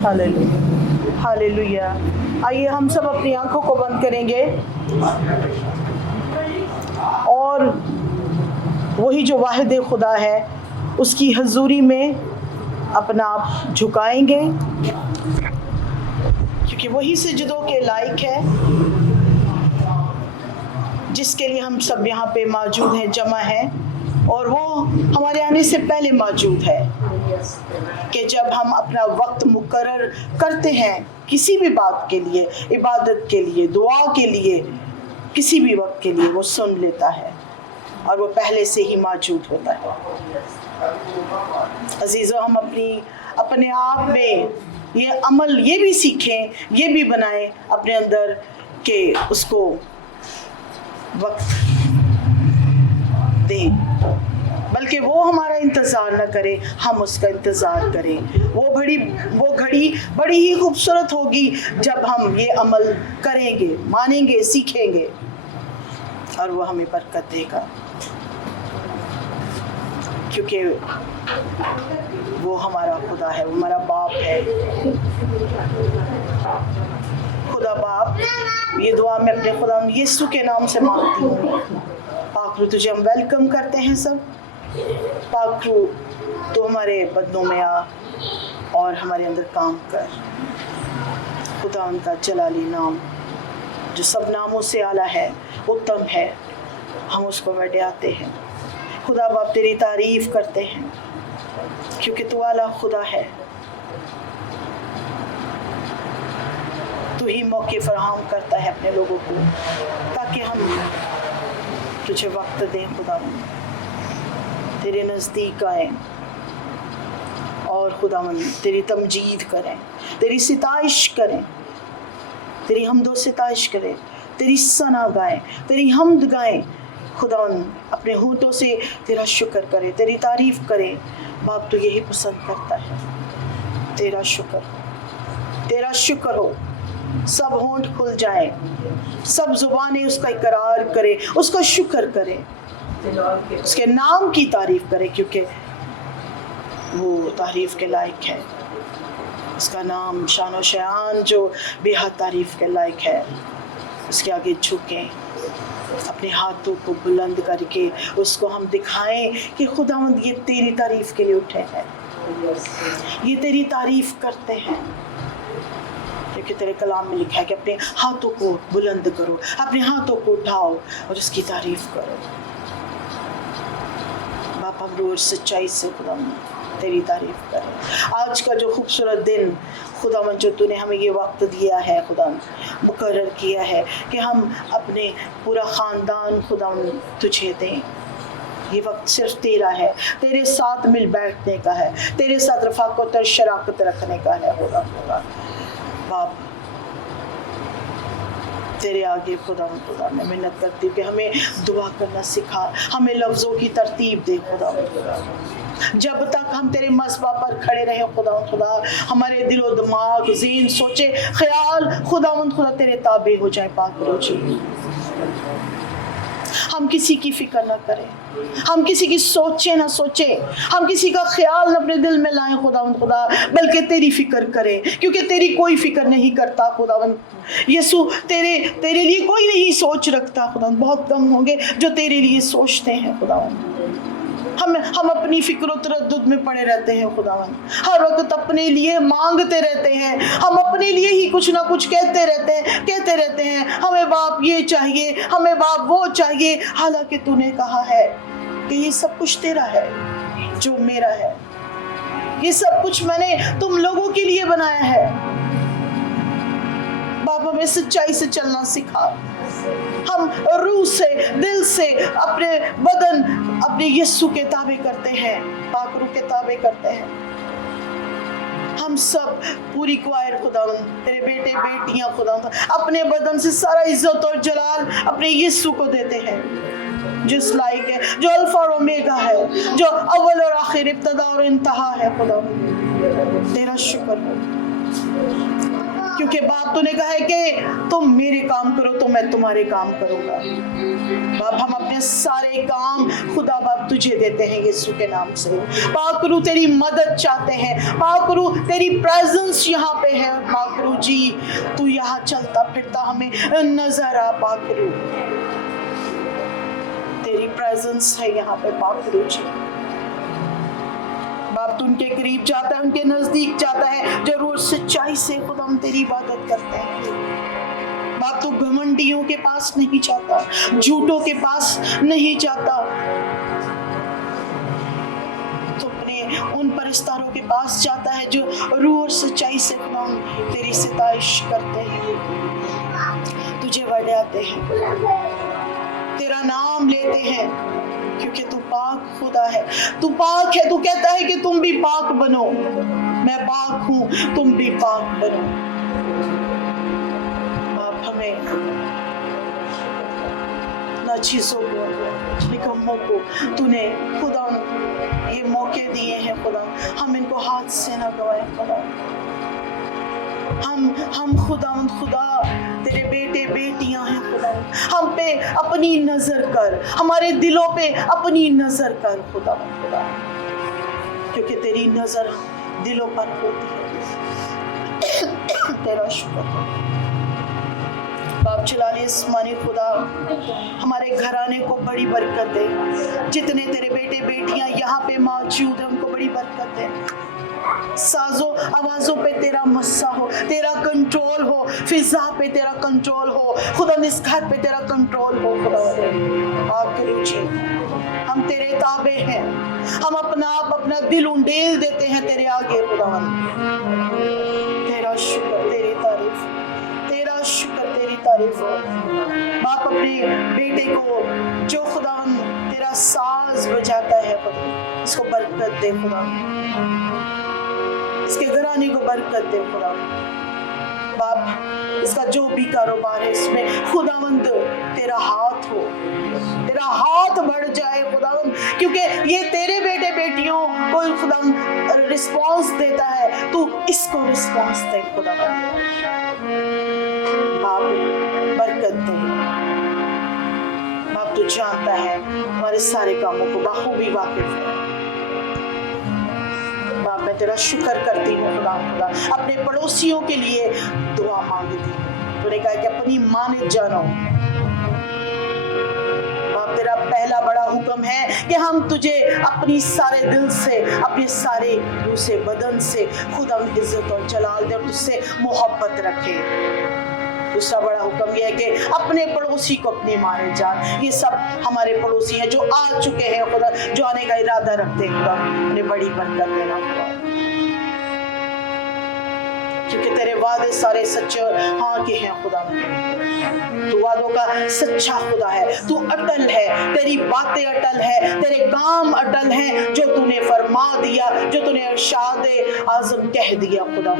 Hallelujah, hallelujah. आइए हम सब अपनी आंखों को बंद करेंगे और वही जो वाहिद खुदा है उसकी हजूरी में अपना आप झुकाएंगे, क्योंकि वही सजदों के लायक है जिसके लिए हम सब यहाँ पे मौजूद हैं, जमा हैं, और वो हमारे आने से पहले मौजूद है कि जब हम अपना वक्त मुकर्रर करते हैं किसी भी बात के लिए, इबादत के लिए, दुआ के लिए, किसी भी वक्त के लिए, वो सुन लेता है और वो पहले से ही मौजूद होता है। अजीज़ों, हम अपने आप में ये अमल ये भी सीखें, ये भी बनाएं अपने अंदर कि उसको वक्त दें, बल्कि वो हमारा इंतज़ार न करे, हम उसका इंतज़ार करें। वो घड़ी बड़ी ही खूबसूरत होगी जब हम ये अमल करेंगे, मानेंगे, सीखेंगे, और वो हमें बरकत देगा, क्योंकि वो हमारा खुदा है, वो हमारा बाप है। खुदा बाप, ये दुआ मैं अपने खुदा यीशु के नाम से मांगती हूँ। पाक रू, तुझे हम वेलकम करते हैं सब। पाक रू, तो हमारे बदनों में आ और हमारे अंदर काम कर। खुदा उनका जलाली नाम जो सब नामों से आला है, उत्तम है, हम उसको बढ़ाते हैं। खुदा बाप तेरी तारीफ करते हैं क्योंकि तू आला खुदा है। तू ही मौके फराहम करता है अपने लोगों को ताकि हम तुझे वक्त दें। खुदा तेरे नज़दीक आए और खुदावन तेरी तमजीद करें, तेरी सिताइश करें, तेरी हमदो सिताइश करें, तेरी सना गाएं, तेरी हमद गाएं। खुदावन अपने होंठों से तेरा शुक्र करें, तेरी तारीफ करें। बाप तो यही पसंद करता है, तेरा शुक्र हो। सब होंठ खुल जाए, सब जुबानें उसका इकरार करें, उसका शुक्र करें, उसके नाम की तारीफ करें, क्योंकि वो तारीफ के लायक है। उसका नाम शान शान जो बेहद तारीफ के लायक है। उसके आगे झुकें, अपने हाथों को बुलंद करके उसको हम दिखाएं कि खुदावंद ये तेरी तारीफ के लिए उठे हैं, ये तेरी तारीफ करते हैं, क्योंकि तेरे कलाम में लिखा है कि अपने हाथों को बुलंद करो, अपने हाथों को उठाओ और उसकी तारीफ करो। बाप हम रोज सच्चाई से खुदावंद तेरी तारीफ करें। आज का जो खूबसूरत दिन खुदावंद जो तूने हमें ये वक्त दिया है, खुदावंद मुकर्रर किया है कि हम अपने पूरा ख़ानदान खुदावंद तुझे दें। ये वक्त सिर्फ तेरा है, तेरे साथ मिल बैठने का है, तेरे साथ रफ़ाक़त और शराकत रखने का है। खुदा बाप तेरे आगे खुदा मैं मिन्नत करती हूँ कि हमें दुआ करना सिखा, हमें लफ्ज़ों की तरतीब दे। खुदा जब तक हम तेरे मसबा पर खड़े रहे खुदा हमारे दिलो दिमाग ज़हन सोचे ख्याल खुदा तेरे ताबे हो जाए। पाक रोजी हम किसी की फिक्र ना करें, हम किसी की ना सोचे, हम किसी का ख्याल अपने दिल में लाएं खुदा, बल्कि तेरी फिक्र करें, क्योंकि तेरी कोई फिक्र नहीं करता खुदावंद। यीशु तेरे लिए कोई नहीं सोच रखता खुदावंद। बहुत कम होंगे जो तेरे लिए सोचते हैं खुदावंद। हम अपनी फिक्र तरद्दुद में पड़े रहते हैं खुदावन, हर वक्त अपने लिए मांगते रहते हैं, हम अपने लिए ही कुछ ना कुछ कहते रहते हैं हमें बाप ये चाहिए, हमें बाप वो चाहिए, हालांकि तूने कहा है कि ये सब कुछ तेरा है जो मेरा है, ये सब कुछ मैंने तुम लोगों के लिए बनाया है। बाप हमें सच्चाई से चलना सिखा, हम रूह से दिल से अपने बदन अपने यीशु के ताबे करते हैं, पाक रूह के ताबे करते हैं। हम सब पूरी क्वायर खुदावंद तेरे बेटे बेटियां खुदावंद अपने बदन से सारा इज्जत और जलाल अपने यीशु को देते हैं, जिस लायक है, जो अल्फा और ओमेगा है, जो अव्वल और आखिर, इब्तिदा और इंतहा है। खुदावंद तेरा शुक्र हो, क्योंकि बाप तूने कहा है कि तुम मेरे काम करो तो मैं तुम्हारे काम करूंगा। बाप हम अपने सारे काम खुदा बाप तुझे देते हैं यीशु के नाम से। पाक करूं तेरी मदद चाहते हैं, पाक करूं तेरी प्रेजेंस यहाँ पे है। पाक करूं जी तू यहाँ चलता फिरता हमें नजर आ। पाक करूं तेरी प्रेजेंस है यहाँ पे। पाक करूं जी बाप तू उनके करीब जाता है, उनके नजदीक जाता है जो रोज सच्चाई से खुदा हम तेरी इबादत करते हैं। बाप तू घमंडियों के पास नहीं जाता, झूठों के पास नहीं जाता, तो अपने उन परस्तारों के पास जाता है जो रूह और सच्चाई से खुदा तेरी सिताइश करते हैं, तुझे बढ़ाते हैं, तेरा नाम लेते हैं, क्योंकि तू पाक खुदा है, तू पाक है। तू कहता है कि तुम भी पाक बनो, मैं पाक हूं तुम भी पाक बनो। आप हमें ना चीजों को निकम्मों को तूने खुदा ये मौके दिए हैं खुदा, हम इनको हाथ से ना गवाए खुदा। हम खुदा तेरे बेटे बेटियां हैं खुदा, हम पे अपनी नजर कर, हमारे दिलों पे अपनी नजर कर खुदा, क्योंकि तेरी नजर दिलों पर होती है। तेरा शुक्र बाप जलाली आसमानी खुदा, हमारे घराने को बड़ी बरकत दे। जितने तेरे बेटे बेटियां यहाँ पे मौजूद है उनको बड़ी बरकत दे। साजों आवाजों पे तेरा मस्सा हो, तेरा कंट्रोल हो, फिजा पे तेरा कंट्रोल हो खुदा, इस घर पे तेरा कंट्रोल हो खुदा। हम तेरे ताबे हैं, हम अपना दिल उंडेल देते हैं तेरे आगे खुदा। तेरा शुक्र, तेरी तारीफ, तेरा शुक्र, तेरी तारीफ हो बाप। अपने बेटे को जो खुदा तेरा साज बजाता है खुदा, इसको बरकत दे खुदा, इसके घराने को बरकत दे खुदा बाप। इसका जो भी कारोबार है इसमें खुदावंद तेरा हाथ हो, तेरा हाथ बढ़ जाए खुदावंद, क्योंकि ये तेरे बेटे बेटियों को खुदा रिस्पॉन्स देता है, तू इसको रिस्पॉन्स दे खुदावंद बाप, बरकत दे बाप। तू जानता है हमारे सारे कामों को बखूबी वाकिफ है बाप। मैं तेरा शुक्र करती हूँ खुदा, अपने पड़ोसियों के लिए दुआ मांगती हूँ। तूने कहा कि अपनी माने जानो बाप, तेरा पहला बड़ा हुक्म है कि हम तुझे अपनी सारे दिल से, अपने सारे रूह से, बदन से खुदा इज्जत और जलाल दे और तुझसे मोहब्बत रखे। दूसरा बड़ा हुक्म यह है कि अपने पड़ोसी को अपनी माने जान। ये सब हमारे पड़ोसी हैं जो आ चुके हैं खुदा, जो आने का इरादा रखते हैं खुदा, उन्हें बड़ी बरकत देना खुदा, क्योंकि तेरे वादे सारे सच्चे हाँ के हैं खुदा। तू वादों का सच्चा खुदा है, तू अटल है, तेरी बातें अटल है, तेरे काम अटल हैं। जो तूने फरमा दिया, जो तूने इरशाद आज़म कह दिया खुदा,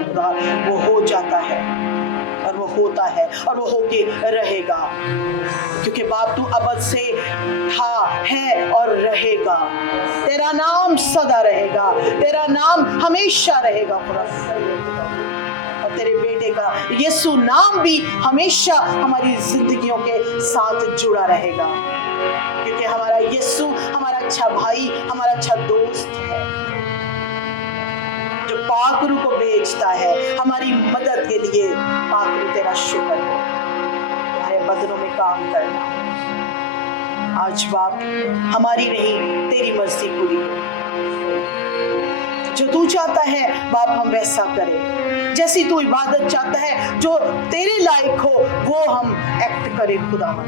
वो हो जाता है और वो होता है और वो होके रहेगा, क्योंकि बाप तू अबद से था, है और रहेगा। तेरा नाम सदा रहेगा, तेरा नाम हमेशा रहेगा खुदा। और तेरे बेटे का यीशु नाम भी हमेशा हमारी जिंदगियों के साथ जुड़ा रहेगा, क्योंकि हमारा यीशु हमारा अच्छा भाई, हमारा अच्छा दोस्त है, जो पाकरू को भेजता है हमारी मदद के लिए। पाकरू तेरा शुक्र हो, हमारे बदनों में काम करना आज बाप, हमारी नहीं तेरी मर्जी पूरी हो। जो तू चाहता है बाप हम वैसा करें, जैसी तू इबादत चाहता है, जो तेरे लायक हो वो हम एक्ट करें खुदावन।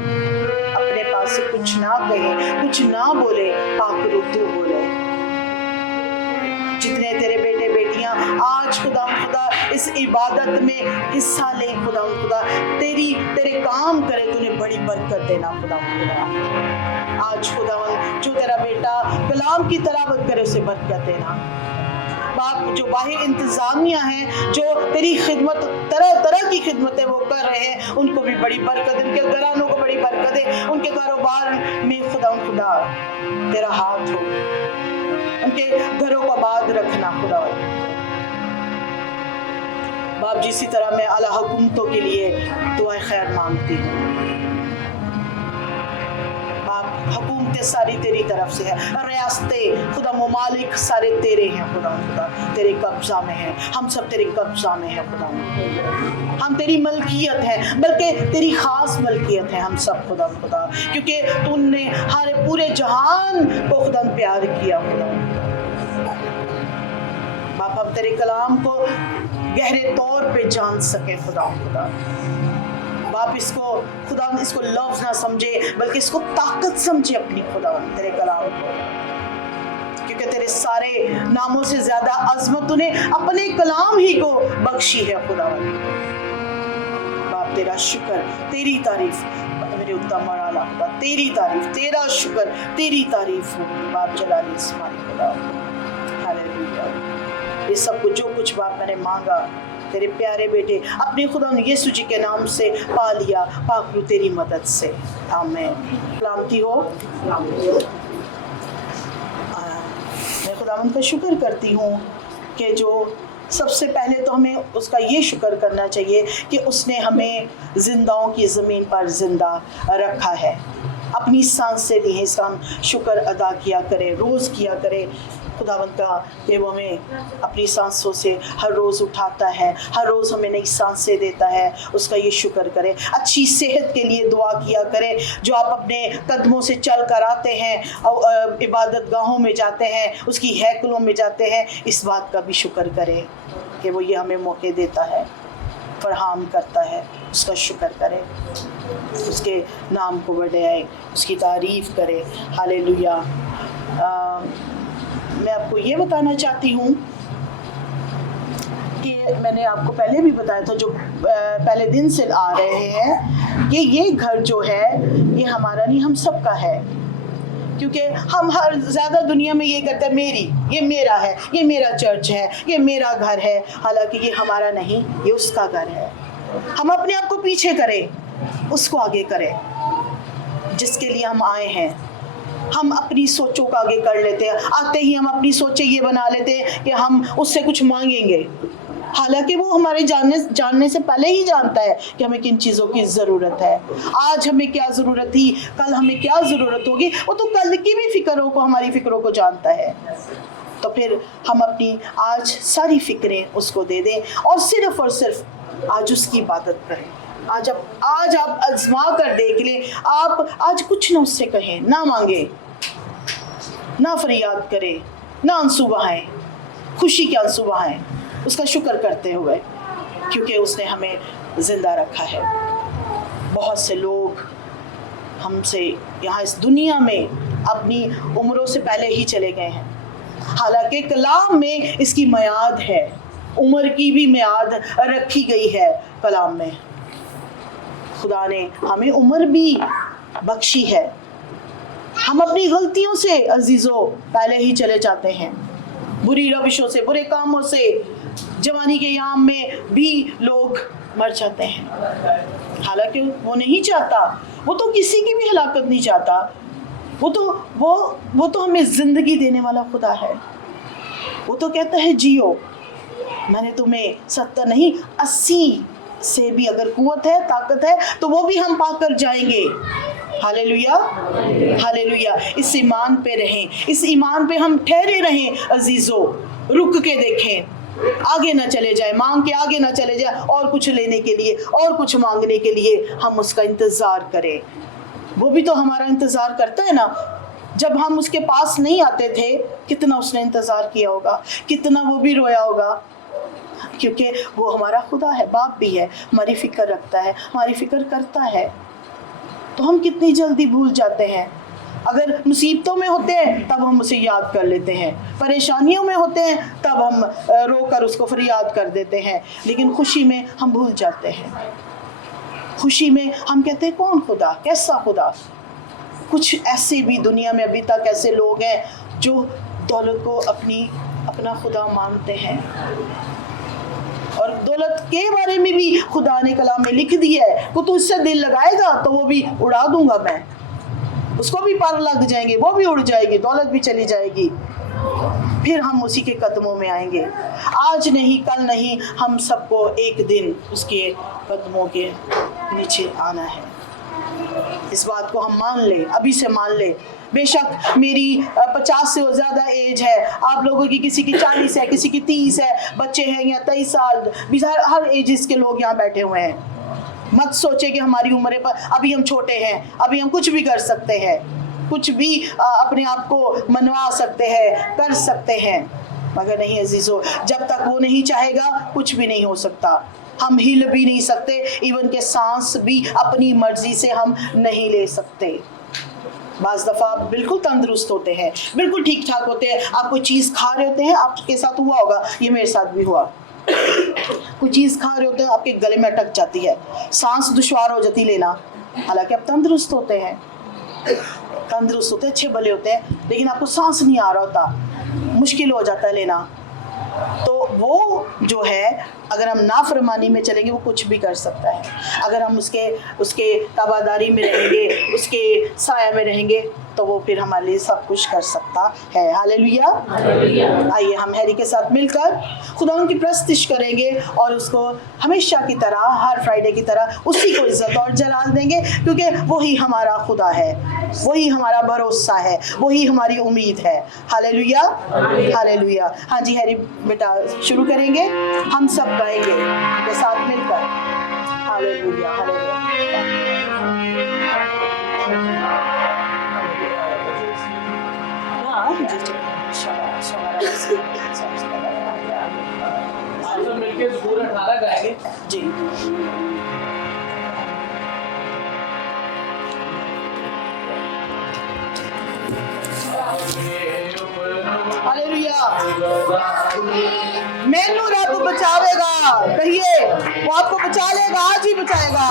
अपने पास से कुछ ना कहे, कुछ ना बोले, पाकरू तू बोले। जितने तेरे बेटे बेटियां आज खुदा इस इबादत में हिस्सा ले खुदा, तेरे काम करे, तूने बड़ी बरकत देना खुदा। आज खुदा जो तेरा बेटा कलाम की तिलावत करे उसे बरकत देना बाप। जो बाहर इंतजामिया है, जो तेरी खिदमत तरह तरह की खिदमतें वो कर रहे हैं, उनको भी बड़ी बरकत है, उनके घरानों को बड़ी बरकत है, उनके कारोबार में खुदा तेरा हाथ हो, उनके घरों को आबाद रखना खुदा। बाप जी इसी तरह मैं आला हुकूमतों के लिए दुआ खैर मांगती हूँ। बाप हुकूमतें सारी तेरी तरफ से है, रियासतें खुदा ममालिक सारे तेरे हैं खुदा, तेरे कब्जा में है, हम सब तेरे कब्जा में है खुदा, हम तेरी मलकियत है, बल्कि तेरी खास मलकियत है हम सब खुदा, क्योंकि तूने हर पूरे जहान को खुदा प्यार किया खुदा। बाप हम तेरे कलाम को गहरे तौर पे जान सके खुदा, बाप इसको खुदा इसको लफ्ज़ ना समझे बल्कि इसको ताकत समझे अपनी खुदा तेरे कलाम को, क्योंकि तेरे सारे नामों से ज्यादा अजमत तूने अपने कलाम ही को बख्शी है खुदा। बाप तेरा शुक्र, तेरी तारीफ मेरे उत्तम और आला खुदा, तेरी तारीफ, तेरा शुक्र, तेरी तारीफ हो बाप जलाली इस्माइल खुदा। हालेलुया। ये सब कुछ जो कुछ बाप मैंने मांगा तेरे प्यारे बेटे अपने खुदा यीशु जी के नाम से पा लिया, पाकरू तेरी मदद से, आमीन। सलामती हो। मैं खुदावंद का शुक्र करती हूँ कि जो सबसे पहले तो हमें उसका ये शुक्र करना चाहिए कि उसने हमें जिंदाओं की ज़मीन पर जिंदा रखा है, अपनी सांसें दी हैं, इसका हम शुक्र अदा किया करें, रोज़ किया करें खुदावंद का कि वो हमें अपनी सांसों से हर रोज़ उठाता है, हर रोज़ हमें नई सांसें देता है, उसका ये शुक्र करें। अच्छी सेहत के लिए दुआ किया करें, जो आप अपने कदमों से चल कर आते हैं और इबादत गाहों में जाते हैं, उसकी हैकलों में जाते हैं, इस बात का भी शुक्र करें कि वो ये हमें मौके देता है, फरहाम करता है, उसका शुक्र करें, उसके नाम को बढ़ाएं, उसकी तारीफ़ करें। हालेलुया। मैं आपको ये बताना चाहती हूँ कि मैंने आपको पहले भी बताया था, जो पहले दिन से आ रहे हैं कि ये घर जो है ये हमारा नहीं, हम सबका है, क्योंकि हम हर ज़्यादा दुनिया में ये कहते हैं मेरी, ये मेरा है, ये मेरा चर्च है, ये मेरा घर है, हालांकि ये हमारा नहीं, ये उसका घर है। हम अपने आप को पीछे करें, उसको आगे करें, जिसके लिए हम आए हैं। हम अपनी सोचों को आगे कर लेते हैं, आते ही हम अपनी सोचें ये बना लेते हैं कि हम उससे कुछ मांगेंगे, हालांकि वो हमारे जानने से पहले ही जानता है कि हमें किन चीज़ों की ज़रूरत है, आज हमें क्या ज़रूरत थी, कल हमें क्या ज़रूरत होगी, वो तो कल की भी फिक्रों को, हमारी फिक्रों को जानता है। तो फिर हम अपनी आज सारी फिक्रें उसको दे दें और सिर्फ आज उसकी इबादत करें। आज आप आजमा कर देख लें, आप आज कुछ ना उससे कहें, ना मांगे, ना फरियाद करें, ना आंसू बहाएं, खुशी के आंसू बहाएं, उसका शुक्र करते हुए, क्योंकि उसने हमें जिंदा रखा है। बहुत से लोग हमसे यहाँ इस दुनिया में अपनी उम्रों से पहले ही चले गए हैं, हालांकि कलाम में इसकी मियाद है, उम्र की भी मियाद रखी गई है कलाम में। खुदा ने हमें उम्र भी बख्शी है। हम अपनी गलतियों से अजीज़ों पहले ही चले जाते हैं, बुरी रविशों से, बुरे कामों से, जवानी के याम में भी लोग मर जाते हैं, हालांकि वो नहीं चाहता, वो तो किसी की भी हलाकत नहीं चाहता, वो तो हमें ज़िंदगी देने वाला खुदा है। वो तो कहता है जियो, मैंने तुम्हें 70 नहीं 80 से भी अगर कुव्वत है, ताकत है, तो वो भी हम पाकर जाएंगे। Hallelujah, hallelujah. इस ईमान पे रहें, इस ईमान पे हम ठहरे रहें अजीज़ों, रुक के देखें, आगे ना चले जाए, मांग के आगे ना चले जाए और कुछ लेने के लिए और कुछ मांगने के लिए, हम उसका इंतज़ार करें। वो भी तो हमारा इंतज़ार करता है ना। जब हम उसके पास नहीं आते थे, कितना उसने इंतज़ार किया होगा, कितना वो भी रोया होगा, क्योंकि वो हमारा खुदा है, बाप भी है, हमारी फ़िक्र रखता है, हमारी फ़िक्र करता है। तो हम कितनी जल्दी भूल जाते हैं। अगर मुसीबतों में होते हैं तब हम उसे याद कर लेते हैं, परेशानियों में होते हैं तब हम रोकर उसको फरियाद कर देते हैं, लेकिन खुशी में हम भूल जाते हैं। खुशी में हम कहते हैं कौन खुदा, कैसा खुदा। कुछ ऐसे भी दुनिया में अभी तक ऐसे लोग हैं जो दौलत को अपना खुदा मानते हैं, और दौलत के बारे में भी खुदा ने कलाम में लिख दिया है कि तू इससे दिल लगाएगा तो वो भी उड़ा दूंगा मैं, उसको भी पर लग जाएंगे, वो भी उड़ जाएगी, दौलत भी चली जाएगी। फिर हम उसी के कदमों में आएंगे। आज नहीं, कल नहीं, हम सबको एक दिन उसके कदमों के नीचे आना है। इस बात को हम मान ले, अभी से मान ले। बेशक मेरी 50 से ज़्यादा एज है, आप लोगों की किसी की 40 है, किसी की 30 है, बच्चे हैं या 23 साल, 20, हर एजेस के लोग यहाँ बैठे हुए हैं। मत सोचे कि हमारी उम्र पर अभी हम छोटे हैं, अभी हम कुछ भी कर सकते हैं, कुछ भी अपने आप को मनवा सकते हैं, कर सकते हैं। मगर नहीं अजीजों, जब तक वो नहीं चाहेगा कुछ भी नहीं हो सकता। हम हिल भी नहीं सकते, इवन के सांस भी अपनी मर्जी से हम नहीं ले सकते। बाज़ दफ़ा आप बिल्कुल तंदुरुस्त होते हैं, बिल्कुल ठीक ठाक होते हैं, आप कोई चीज़ खा रहे होते हैं, आपके साथ हुआ होगा, ये मेरे साथ भी हुआ। कोई चीज़ खा रहे होते हैं, आपके गले में अटक जाती है, सांस दुश्वार हो जाती लेना, हालांकि आप तंदुरुस्त होते हैं, अच्छे भले होते हैं, लेकिन आपको सांस नहीं आ रहा होता, मुश्किल हो जाता है लेना। तो वो जो है, अगर हम नाफरमानी में चलेंगे वो कुछ भी कर सकता है। अगर हम उसके ताबादारी में रहेंगे, उसके साया में रहेंगे, तो वो फिर हमारे लिए सब कुछ कर सकता है। हालेलुया। आइए हम हैरी के साथ मिलकर खुदा की प्रस्तिश करेंगे और उसको हमेशा की तरह, हर फ्राइडे की तरह उसी को इज्जत और जलाल देंगे, क्योंकि वही हमारा खुदा है, वही हमारा भरोसा है, वही हमारी उम्मीद है। Hallelujah, hallelujah. हाँ जी हैरी बेटा, शुरू करेंगे, हम सब गाएंगे के साथ मिलकर। Hallelujah, hallelujah. मिलके पूरा 18 गाएंगे जी। हालेलुया। मैनू रब बचावेगा, कहिए वो आपको बचा लेगा, आज ही बचाएगा।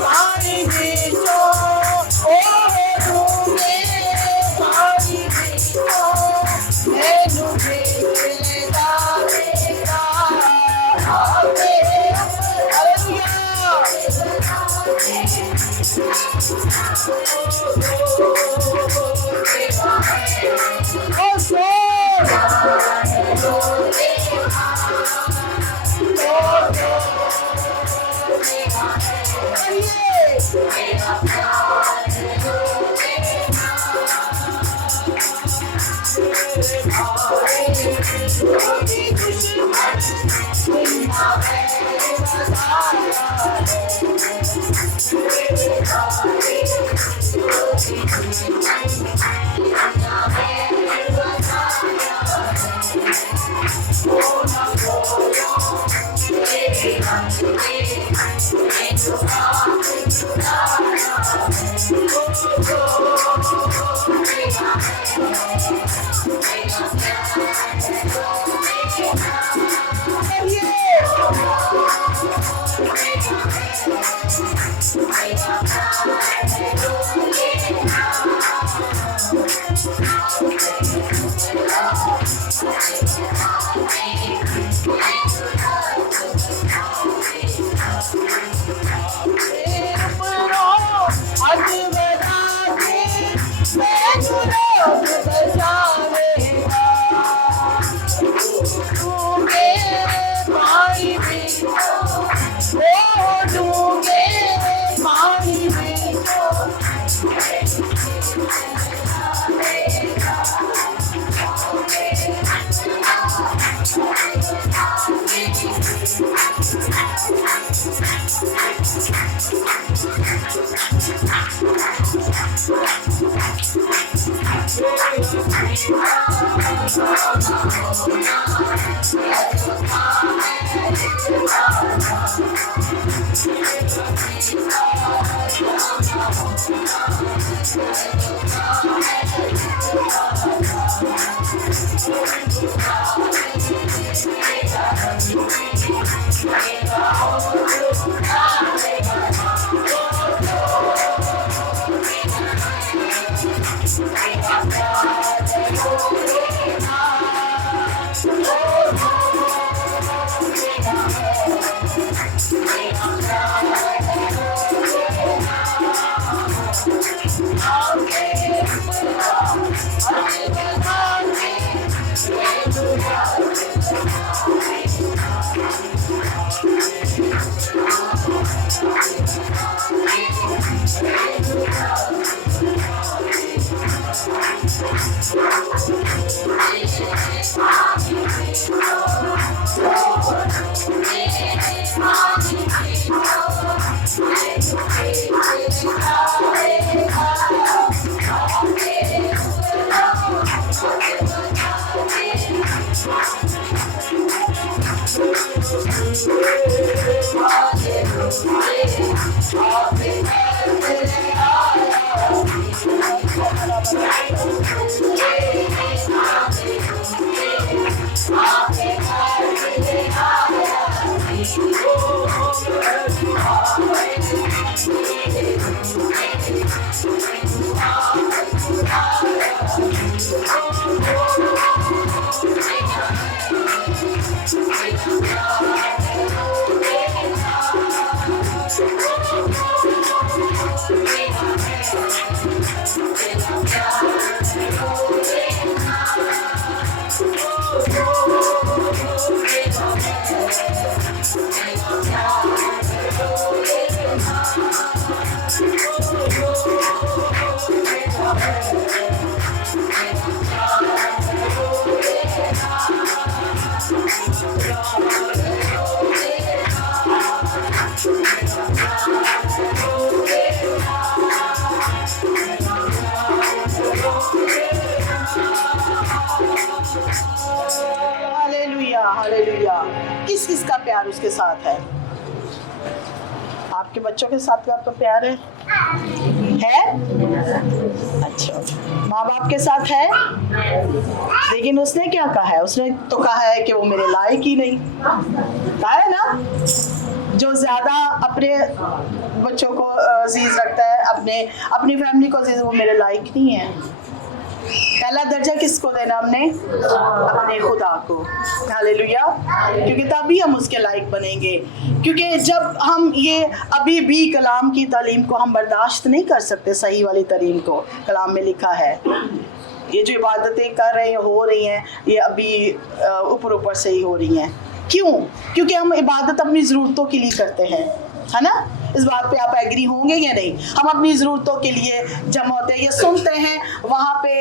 पानी बेचो, पानी बेचो, मैनू बेचेगा मेरा आके। हालेलुया। Hallelujah, hallelujah. किस किस का प्यार उसके साथ है? आपके बच्चों के साथ का आपका प्यार है? अच्छा, माँ बाप के साथ है, लेकिन उसने क्या कहा है? उसने तो कहा है कि वो मेरे लायक ही नहीं, कहा है ना? जो ज्यादा अपने बच्चों को अजीज रखता है, अपनी फैमिली को अजीज, वो मेरे लायक नहीं है। पहला दर्जा किसको देना हमने? अपने खुदा को। हालेलुया, क्योंकि तभी हम उसके लायक बनेंगे। क्योंकि जब हम ये अभी भी कलाम की तालीम को हम बर्दाश्त नहीं कर सकते, सही वाली तालीम को, कलाम में लिखा है ये जो इबादतें कर रहे हैं, हो रही हैं, ये अभी ऊपर ऊपर से ही हो रही हैं। क्यों? क्योंकि हम इबादत अपनी ज़रूरतों के लिए करते हैं, है ना? इस बात पे आप एग्री होंगे या नहीं? हम अपनी ज़रूरतों के लिए जमा होते हैं, ये सुनते हैं, वहाँ पे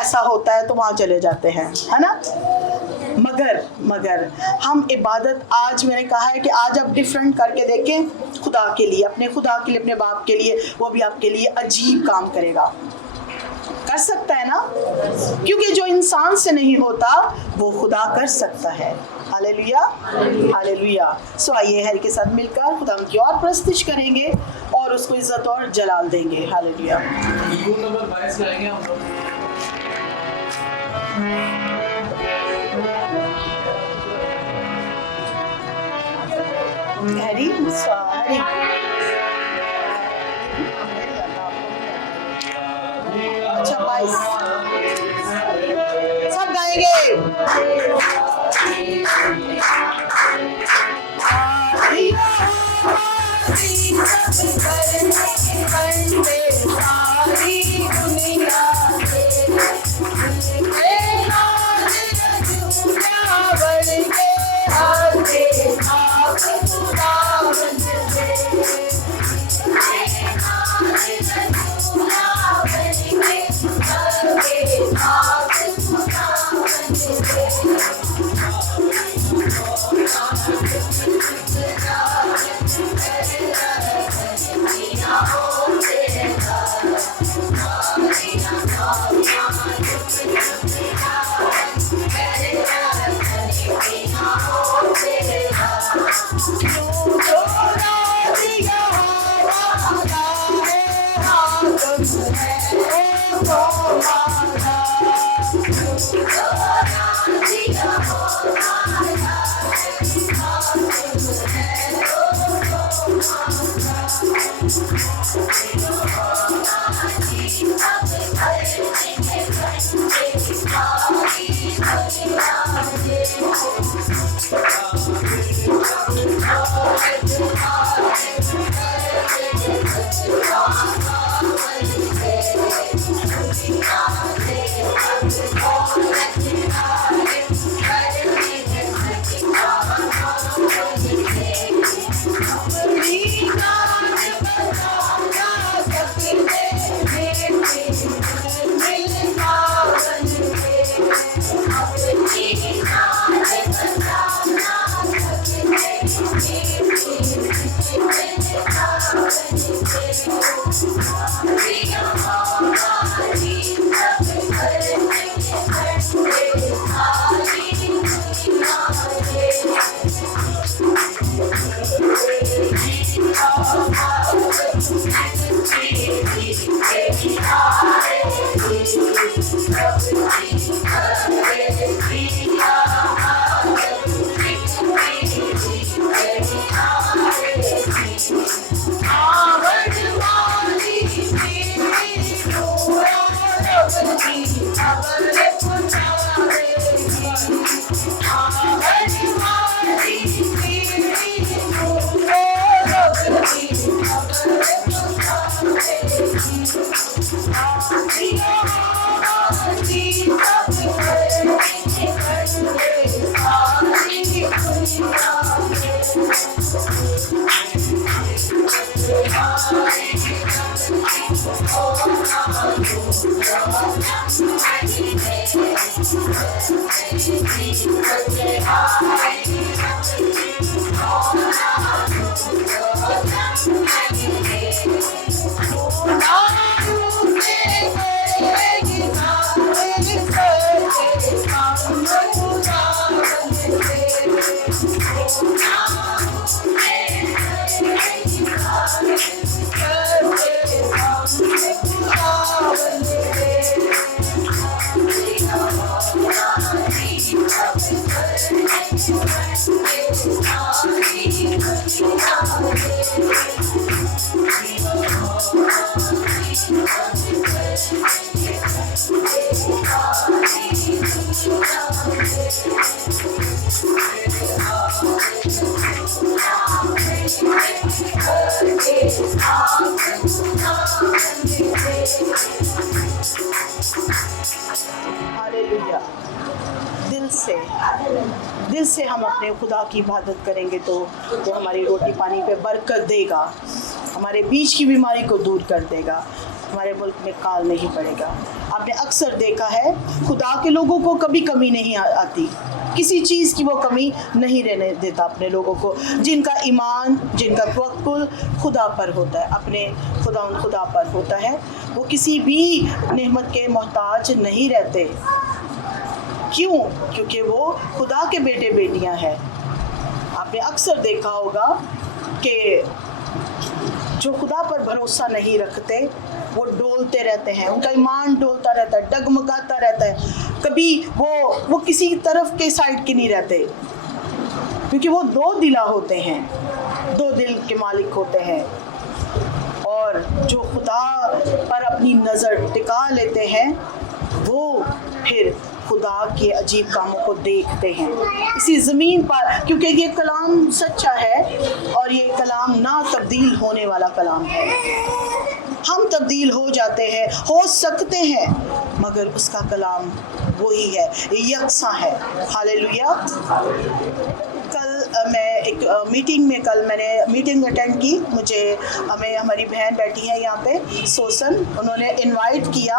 ऐसा होता है तो वहाँ चले जाते हैं, है ना? मगर हम इबादत, आज मैंने कहा है कि आज आप डिफरेंट करके देखें खुदा के लिए, अपने खुदा के लिए, अपने बाप के लिए, वो भी आपके लिए अजीब काम करेगा। कर सकता है ना? क्योंकि जो इंसान से नहीं होता वो खुदा कर सकता है। Hallelujah, hallelujah. सो आइए हर के साथ मिलकर खुदा की और प्रस्तुति करेंगे और उसको इज्जत और जलाल देंगे। हालेलुया। मजबूर नंबर 22 लाएंगे हम लोग। हरी हरी अच्छा 22 सब गाएंगे। हालेलुया। दिल से हम अपने खुदा की इबादत करेंगे तो वो हमारी रोटी पानी पे बरकत देगा, हमारे बीच की बीमारी को दूर कर देगा, हमारे मुल्क में काल नहीं पड़ेगा। आपने अक्सर देखा है खुदा के लोगों को कभी कमी नहीं आती, किसी चीज़ की वो कमी नहीं रहने देता अपने लोगों को, जिनका ईमान, जिनका तवक्कुल खुदा पर होता है, अपने खुदा पर होता है, वो किसी भी नेमत के मोहताज नहीं रहते। क्यों? क्योंकि वो खुदा के बेटे बेटियां हैं। आपने अक्सर देखा होगा कि जो खुदा पर भरोसा नहीं रखते वो डोलते रहते हैं, उनका ईमान डोलता रहता है, डगमगाता रहता है, कभी वो किसी तरफ के साइड के नहीं रहते, क्योंकि वो दो दिला होते हैं, दो दिल के मालिक होते हैं। और जो खुदा पर अपनी नज़र टिका लेते हैं वो फिर खुदा के अजीब कामों को देखते हैं इसी ज़मीन पर, क्योंकि ये कलाम सच्चा है और ये कलाम ना तब्दील होने वाला कलाम है। हम तब्दील हो जाते हैं, हो सकते हैं, मगर उसका कलाम वही है, यकसा है। हालेलुया। कल मैं एक मैंने मीटिंग अटेंड की, हमारी बहन बैठी है यहाँ पे सोसन, उन्होंने इनवाइट किया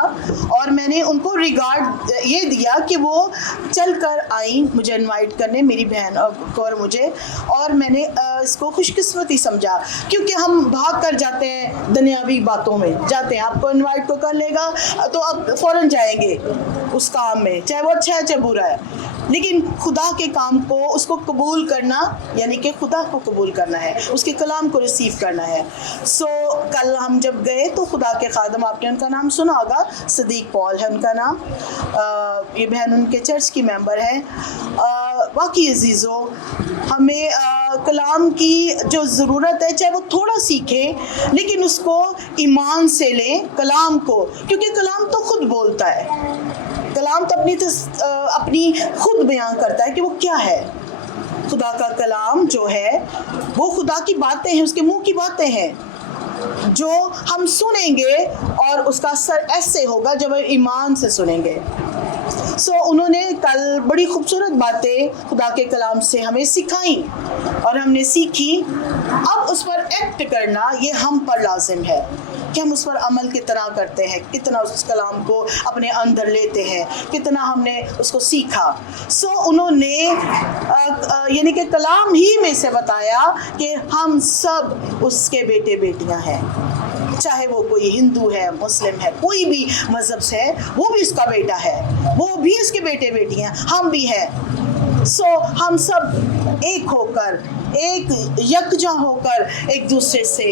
और मैंने उनको रिगार्ड ये दिया कि वो चल कर आई मुझे इनवाइट करने, मेरी बहन को और मुझे, और मैंने इसको खुशकिस्मती समझा, क्योंकि हम भाग कर जाते हैं दुनियावी बातों में, जाते हैं, आपको इनवाइट को कर लेगा तो आप फ़ौरन जाएंगे उस काम में, चाहे वो अच्छा है चाहे बुरा है, लेकिन खुदा के काम को उसको कबूल करना, यानी कि खुदा को कबूल करना है, उसके कलाम को रिसीव करना है। कल हम जब गए तो खुदा के खादम, आपने उनका नाम सुना होगा, सदीक पॉल है उनका नाम, ये बहन उनके चर्च की मेंबर है। वाकई अजीज़ों, हमें कलाम की जो ज़रूरत है, चाहे वो थोड़ा सीखें लेकिन उसको ईमान से लें कलाम को, क्योंकि कलाम तो खुद बोलता है, कलाम तो अपनी खुद बयान करता है कि वो क्या है। खुदा का कलाम जो है वो खुदा की बातें हैं, उसके मुंह की बातें हैं जो हम सुनेंगे, और उसका असर ऐसे होगा जब हम ईमान से सुनेंगे। उन्होंने कल बड़ी खूबसूरत बातें खुदा के कलाम से हमें सिखाई और हमने सीखी। अब उस पर एक्ट करना ये हम पर लाजिम है कि हम उस पर अमल कितना करते हैं, कितना उस कलाम को अपने अंदर लेते हैं, कितना हमने उसको सीखा। उन्होंने यानी कि कलाम ही में से बताया कि हम सब उसके बेटे बेटियां हैं, चाहे वो कोई हिंदू है, मुस्लिम है, कोई भी मज़हब से है, वो भी उसका बेटा है, वो भी उसके बेटे बेटी हैं, हम भी हैं। हम सब एक होकर, एक यकजा होकर एक दूसरे से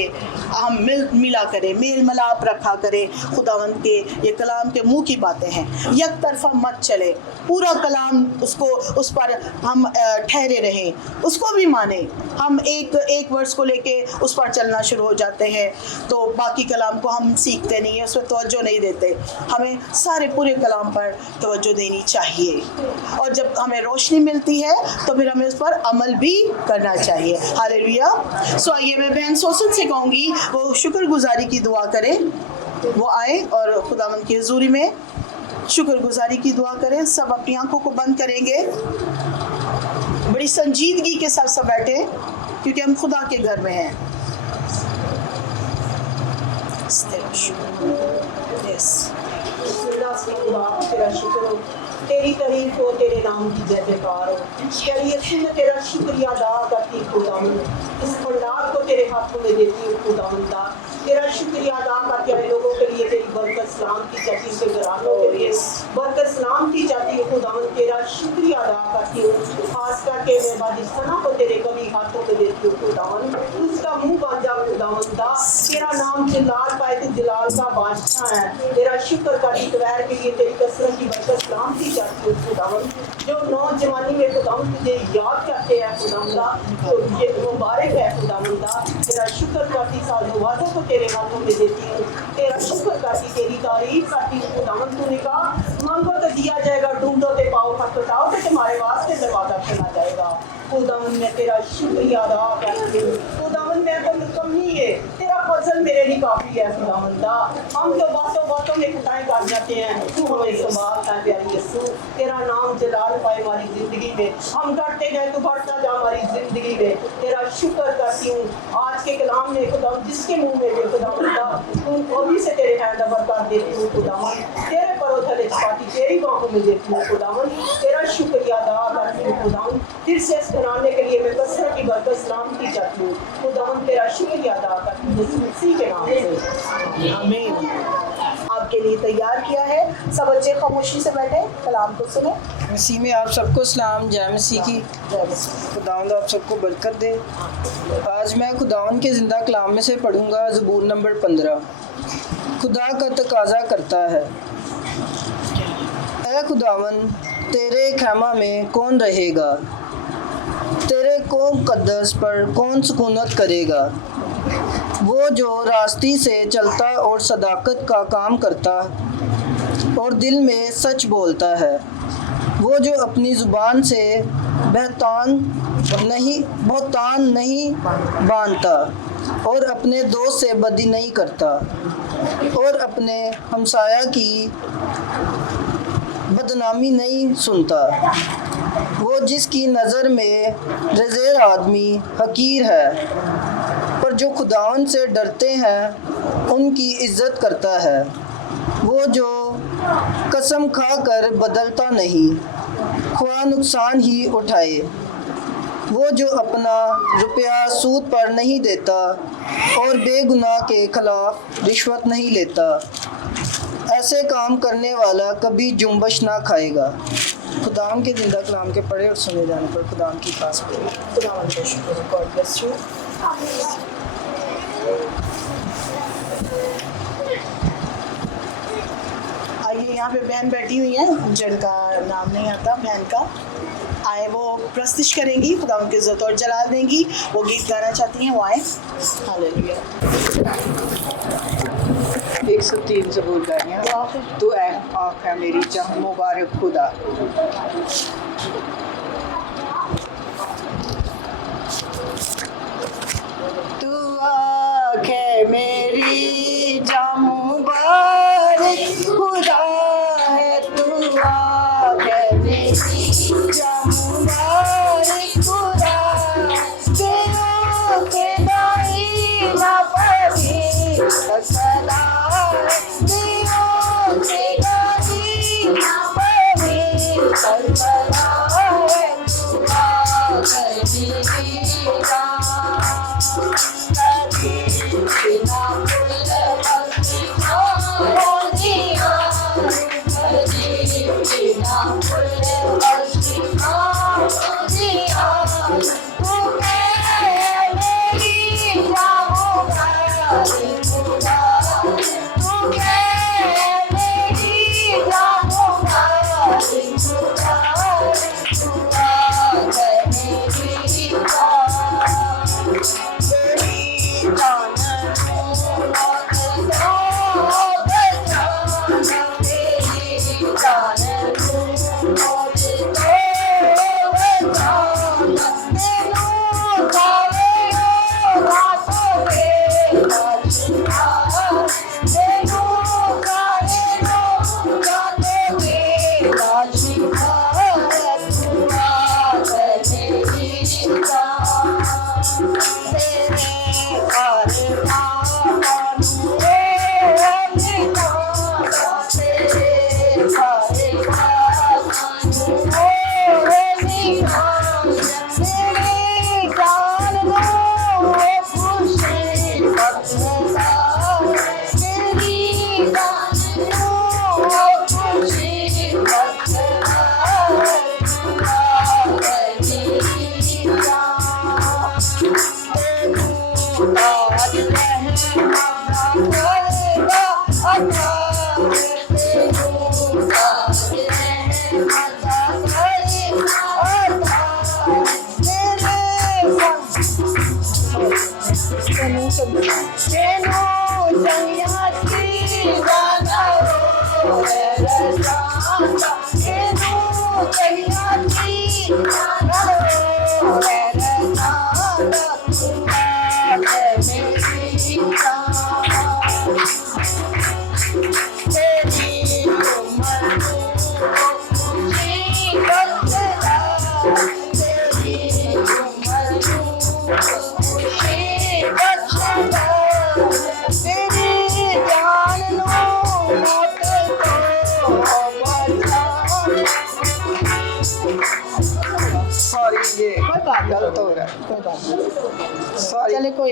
हम मिला करें, मेल मिलाप रखा करें। खुदावंद के ये कलाम के मुंह की बातें हैं, एक तरफा मत चले, पूरा कलाम उस पर हम ठहरे रहें, उसको भी माने। हम एक वर्स को लेके उस पर चलना शुरू हो जाते हैं तो बाकी कलाम को हम सीखते नहीं हैं, उस पर तवज्जो नहीं देते। हमें सारे पूरे कलाम पर तवज्जो देनी चाहिए, और जब हमें रोशनी मिलती है तो फिर हमें उस पर अमल भी करना चाहिए। हालेलुया। आइए मैं बहन सोसन से कहूँगी वो शुक्रगुजारी की दुआ करें, वो आए और खुदावंद की हुजूरी में शुक्रगुजारी की दुआ करें। सब अपनी आंखों को बंद करेंगे, बड़ी संजीदगी के साथ सब बैठे, क्योंकि हम खुदा के घर में हैं। तेरा शुक्र हो, तेरी तारीफ हो, तेरे नाम की जय जयकार हो। तेरी यीशु में तेरा शुक्रिया अदा करती हूँ खुदावंद, इस भंडार को तेरे हाथों में देती हूँ खुदावंदा। तेरा शुक्रिया अदा करके हमें लोगों के लिए तेरी बरकत सलाम की जाती है, घरानों के लिए बरकत सलाम की जाती है खुदावंद। तेरा शुक्रिया अदा करती हूँ, खास करके मैं बादिस्ताना को तेरे कभी हाथों में देती हूँ खुदावंद। उसका मुँह बन जा खुदावंदा, तेरा नाम जलाल पाए तो जलाल का बादशाह है। तेरा शुक्र का दोपहर के लिए तेरी कसरत की बरकत सलाम की जाती है खुदावंद। जो नौजवानी में खुदावंद तुझे याद करते हैं खुदावंदा, तो ये मुबारक है खुदावंदा। तेरा शुक्र करती सालों वादों को तेरे हाथों में देती हूँ, तेरा शुक्र करती, तेरी तारीफ करती हूँ खुदावंद। तूने कहा मांगो तो दिया जाएगा, ढूंढो तो पाओ, खटखटाओ तो तुम्हारे वास्ते दरवाजा खुला जाएगा। खुदावंद मैं तेरा शुक्रिया अदा करती हूँ खुदावंद। मैं तो कमी है, तेरा फजल मेरे तेरी काफी है खुदावंदा। हम तो बातों बातों में खताएं कर जाते हैं, तू हमें संभालता है प्यारे यीशु। तेरा नाम जलाल पाए हमारी जिंदगी में, हम करते गए तो बढ़ता जा हमारी जिंदगी में। तेरा शुक्र करती हूँ आज के कलाम में खुदा, जिसके मुंह में भी खुदावंदा तुम कभी से तेरे हैंड ओवर कर देती हूँ खुदावन, तेरे परों थले चपाती तेरी बाहों में देती हूँ खुदावन। तेरा शुक्रिया अदा करती हूँ खुदावन। फिर से इस कराने के लिए मैं कसरत की बरकत सलामती चाहती हूँ खुदावन। तेरा शुक्रिया अदा करती हूँ मसीह के नाम से, आमीन। आपके लिए तैयार किया है, सब बच्चे खामोशी से बैठे कलाम को सुने। मसीह में आप सबको सलाम। जय मसीह की। खुदावंद आप सबको बरकत दे। आज मैं खुदावंद के ज़िंदा कलाम में से पढ़ूंगा ज़बूर नंबर 15। खुदा का तकाजा करता है, ऐ खुदावंद तेरे खैमा में कौन रहेगा, तेरे कौम मुक़द्दस पर कौन सुकूनत करेगा। वो जो रास्ती से चलता और सदाकत का काम करता और दिल में सच बोलता है, वो जो अपनी ज़ुबान से बहतान नहीं बांधता और अपने दोस्त से बदी नहीं करता और अपने हमसाया की बदनामी नहीं सुनता। वो जिसकी नज़र में रज़ेर आदमी हकीर है, पर जो खुदावन से डरते हैं उनकी इज़्ज़त करता है। वो जो कसम खाकर बदलता नहीं, ख्वाह नुकसान ही उठाए। वो जो अपना रुपया सूद पर नहीं देता और बेगुनाह के खिलाफ रिश्वत नहीं लेता, ऐसे काम करने वाला कभी जुम्बश ना खाएगा। खुदाम के जिंदा कलाम के पढ़े और सुने जाने पर खुदाम की पास पड़े। खुदावन का शुक्र। God bless you. आइए, यहाँ पे बहन बैठी हुई हैं जिनका नाम नहीं आता, बहन का आए, वो प्रस्तुत करेंगी, खुदा उनकी इज्जत और जलाल देंगी। वो गीत गाना चाहती हैं, वो आए। हालेलुया। 103 ज़बूर गाड़ियाँ। तू आँख है मेरी जहाँ मुबारक खुदा। तू आँख है मेरी जहाँ मुबारक खुदा है। तू आँख है मेरी जहाँ मुबारक खुदा। तेरों के दाई ना पड़ी सला, तेरों के दाई ना पड़ी सला। तू आँख है मेरी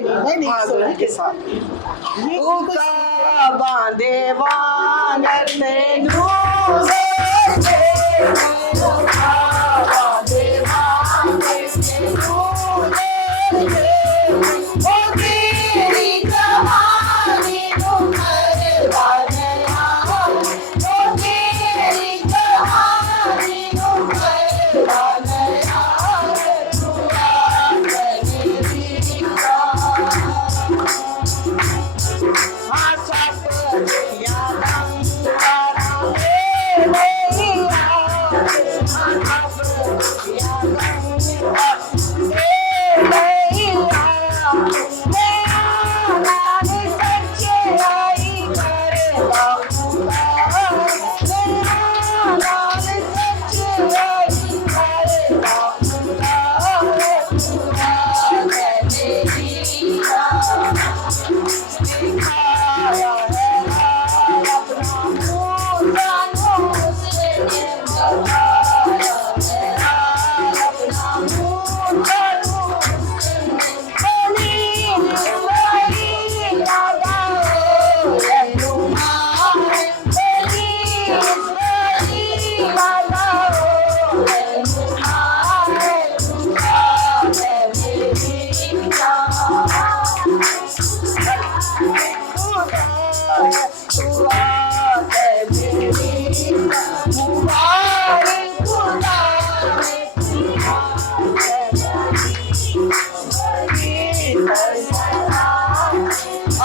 कोई नहीं हाँ, सोने के साथ उका बांधे वांगर तेनू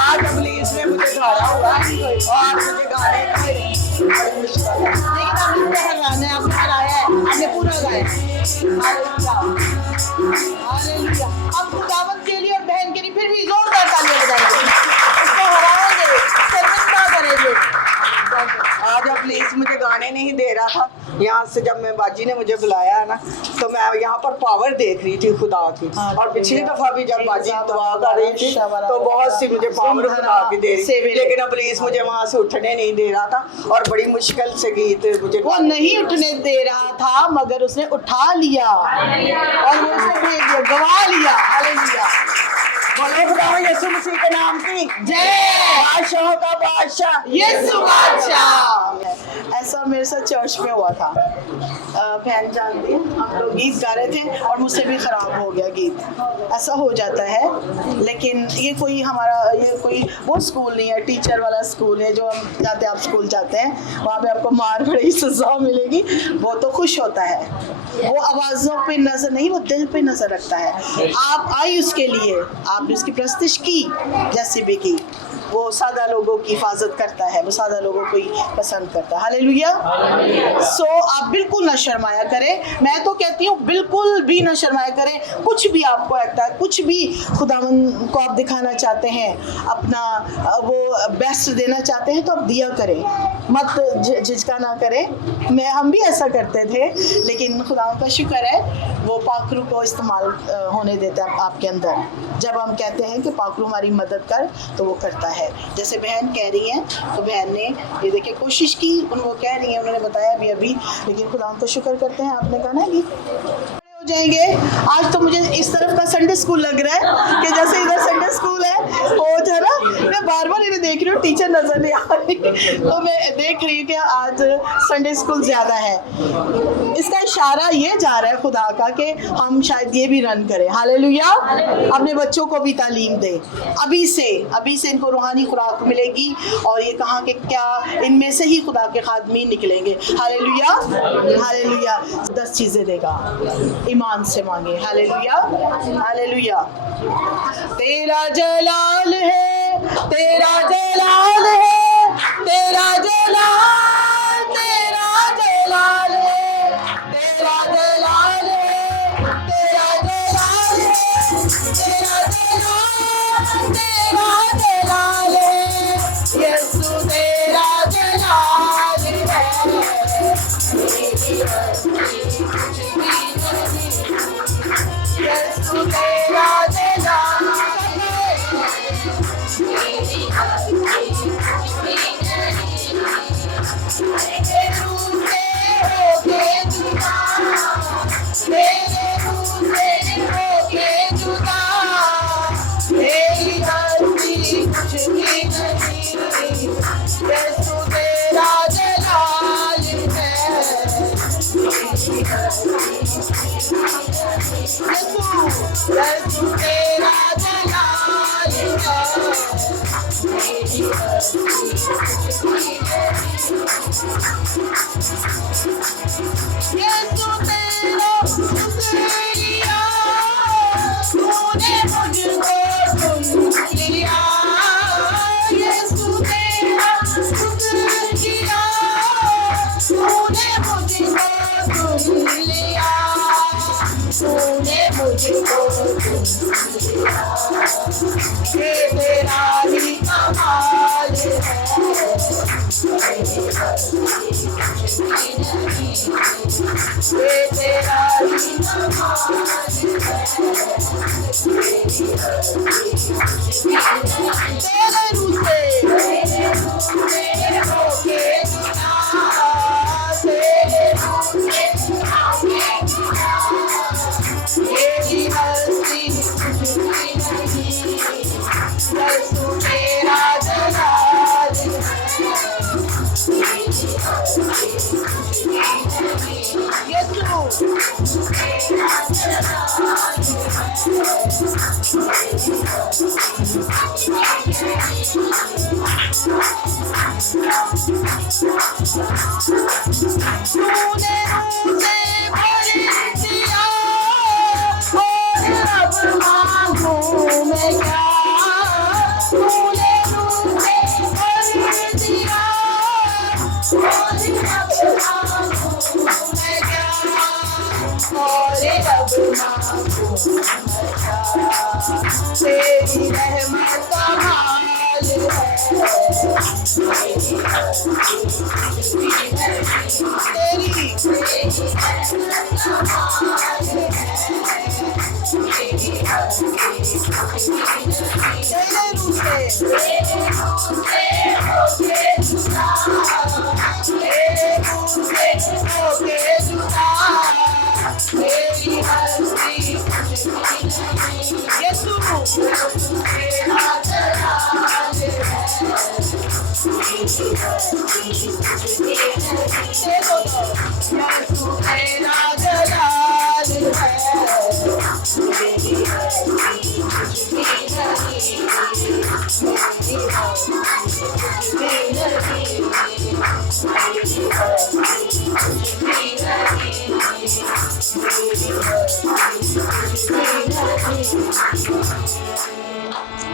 आज पुलिस ने मुझे झाड़ा हुआ और मुझे गाने बड़ी मुश्किल है। नहीं आपने हराना है, आपने हराया है, आपने पूरा गाया। हालेलुया। हम खुदावंद के लिए और बहन के लिए फिर भी जोरदार तालियां बजाएंगे, उसको हराएंगे, शर्मिंदा करेंगे। आज पुलिस मुझे गाने नहीं दे रहा था। यहाँ से जब मैं बाजी ने मुझे बुलाया है ना, तो मैं यहाँ पर पावर देख रही थी खुदा की। और पिछली दफा भी जब बाजी दुआ कर रही थी तो बहुत सी मुझे पावर खुदा की दे रही थी, लेकिन अब पुलिस मुझे वहाँ से उठने नहीं दे रहा था और बड़ी मुश्किल से गीत मुझे वो नहीं उठने दे रहा था, मगर उसने उठा लिया और वो उसे भेज दिया, गवा लिया। हालेलुया। बोले खुदा यीशु मसीह के नाम की जय। बादशाहों का बादशाह यीशु बादशाह। ऐसा मेरे साथ चर्च में हुआ था। बहन जानती है, हम लोग गीत गा रहे थे और मुझसे भी खराब हो गया गीत। ऐसा हो जाता है, लेकिन ये कोई वो स्कूल नहीं है, टीचर वाला स्कूल है जो हम जाते हैं, आप स्कूल जाते हैं वहाँ पे आपको मार पड़ेगी, सजा मिलेगी। वो तो खुश होता है, वो आवाज़ों पे नजर नहीं, वो दिल पे नजर रखता है। आप आई उसके लिए, आपने उसकी प्रस्तिश की जैसे भी की। वो सादा लोगों की हिफाजत करता है, वो सादा लोगों को ही पसंद करता है। हालेलुया। सो आप बिल्कुल ना शर्माया करें। मैं तो कहती हूँ बिल्कुल भी ना शर्माया करें। कुछ भी आपको लगता है, कुछ भी खुदावंद को आप दिखाना चाहते हैं, अपना वो बेस्ट देना चाहते हैं, तो आप दिया करें, मत झिझका ना करें। हम भी ऐसा करते थे, लेकिन खुदावंद का शुक्र है वो पाखरू को इस्तेमाल होने देता है आपके अंदर। जब हम कहते हैं कि पाखरू हमारी मदद कर, तो वो करता है। जैसे बहन कह रही हैं, तो बहन ने ये देखिए कोशिश की, उनको कह रही हैं, उन्होंने बताया अभी, लेकिन खुदा को शुक्र करते हैं, आपने कहा ना कि हो जाएंगे। आज तो मुझे इस तरफ का संडे स्कूल लग रहा है कि जैसे इधर संडे स्कूल है, वो जो है ना, मैं बार बार इन्हें देख रही हूँ, टीचर नजर नहीं आ रही, तो मैं देख रही हूँ कि आज संडे स्कूल ज्यादा है। इसका इशारा ये जा रहा है खुदा का कि हम शायद ये भी रन करें। हालेलुया। अपने बच्चों को भी तालीम दें, अभी से इनको रूहानी खुराक मिलेगी, और ये कहाँ के क्या इनमें से ही खुदा के खादमी निकलेंगे। हालेलुया। हालेलुया। 10 चीजें देगा, ईमान से मांगे। हालेलुया। हालेलुया। तेरा जलाल है, तेरा जलाल है, तेरा जलाल, तेरा जलाल है, तेरा जलाल है, तेरा जलाल है, तेरा जलाल, तेरा जलाल है, यीशु तेरा जलाल है। यीशु तेरा जलाल है। ये तेरा ही तेरे रूह से होके तेरी हस्ती बस तेरा जलाल यीशु तूने मुझे भर दिया और अब मांगूं मैं क्या तूने मुझे भर दिया और अब मांगूं मैं क्या और अब मांगूं मैं क्या तेरी रहमत का हाल है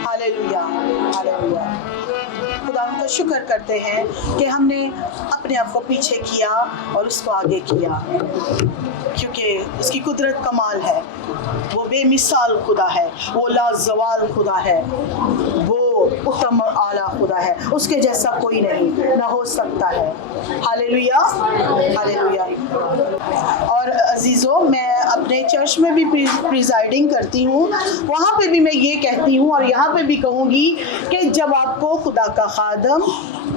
हालेलुया हालेलुया। खुदा हम का शुक्र करते हैं कि हमने अपने आप को पीछे किया और उसको आगे किया, क्योंकि उसकी कुदरत कमाल है। वो बेमिसाल खुदा है, वो लाजवाल खुदा है, वो उत्तम और आला खुदा है, उसके जैसा कोई नहीं ना हो सकता है। Hallelujah hallelujah. और अजीज़ों, मैं अपने चर्च में भी प्रिजाइडिंग करती हूँ, वहाँ पे भी मैं ये कहती हूँ और यहाँ पे भी कहूँगी कि जब आपको खुदा का खादम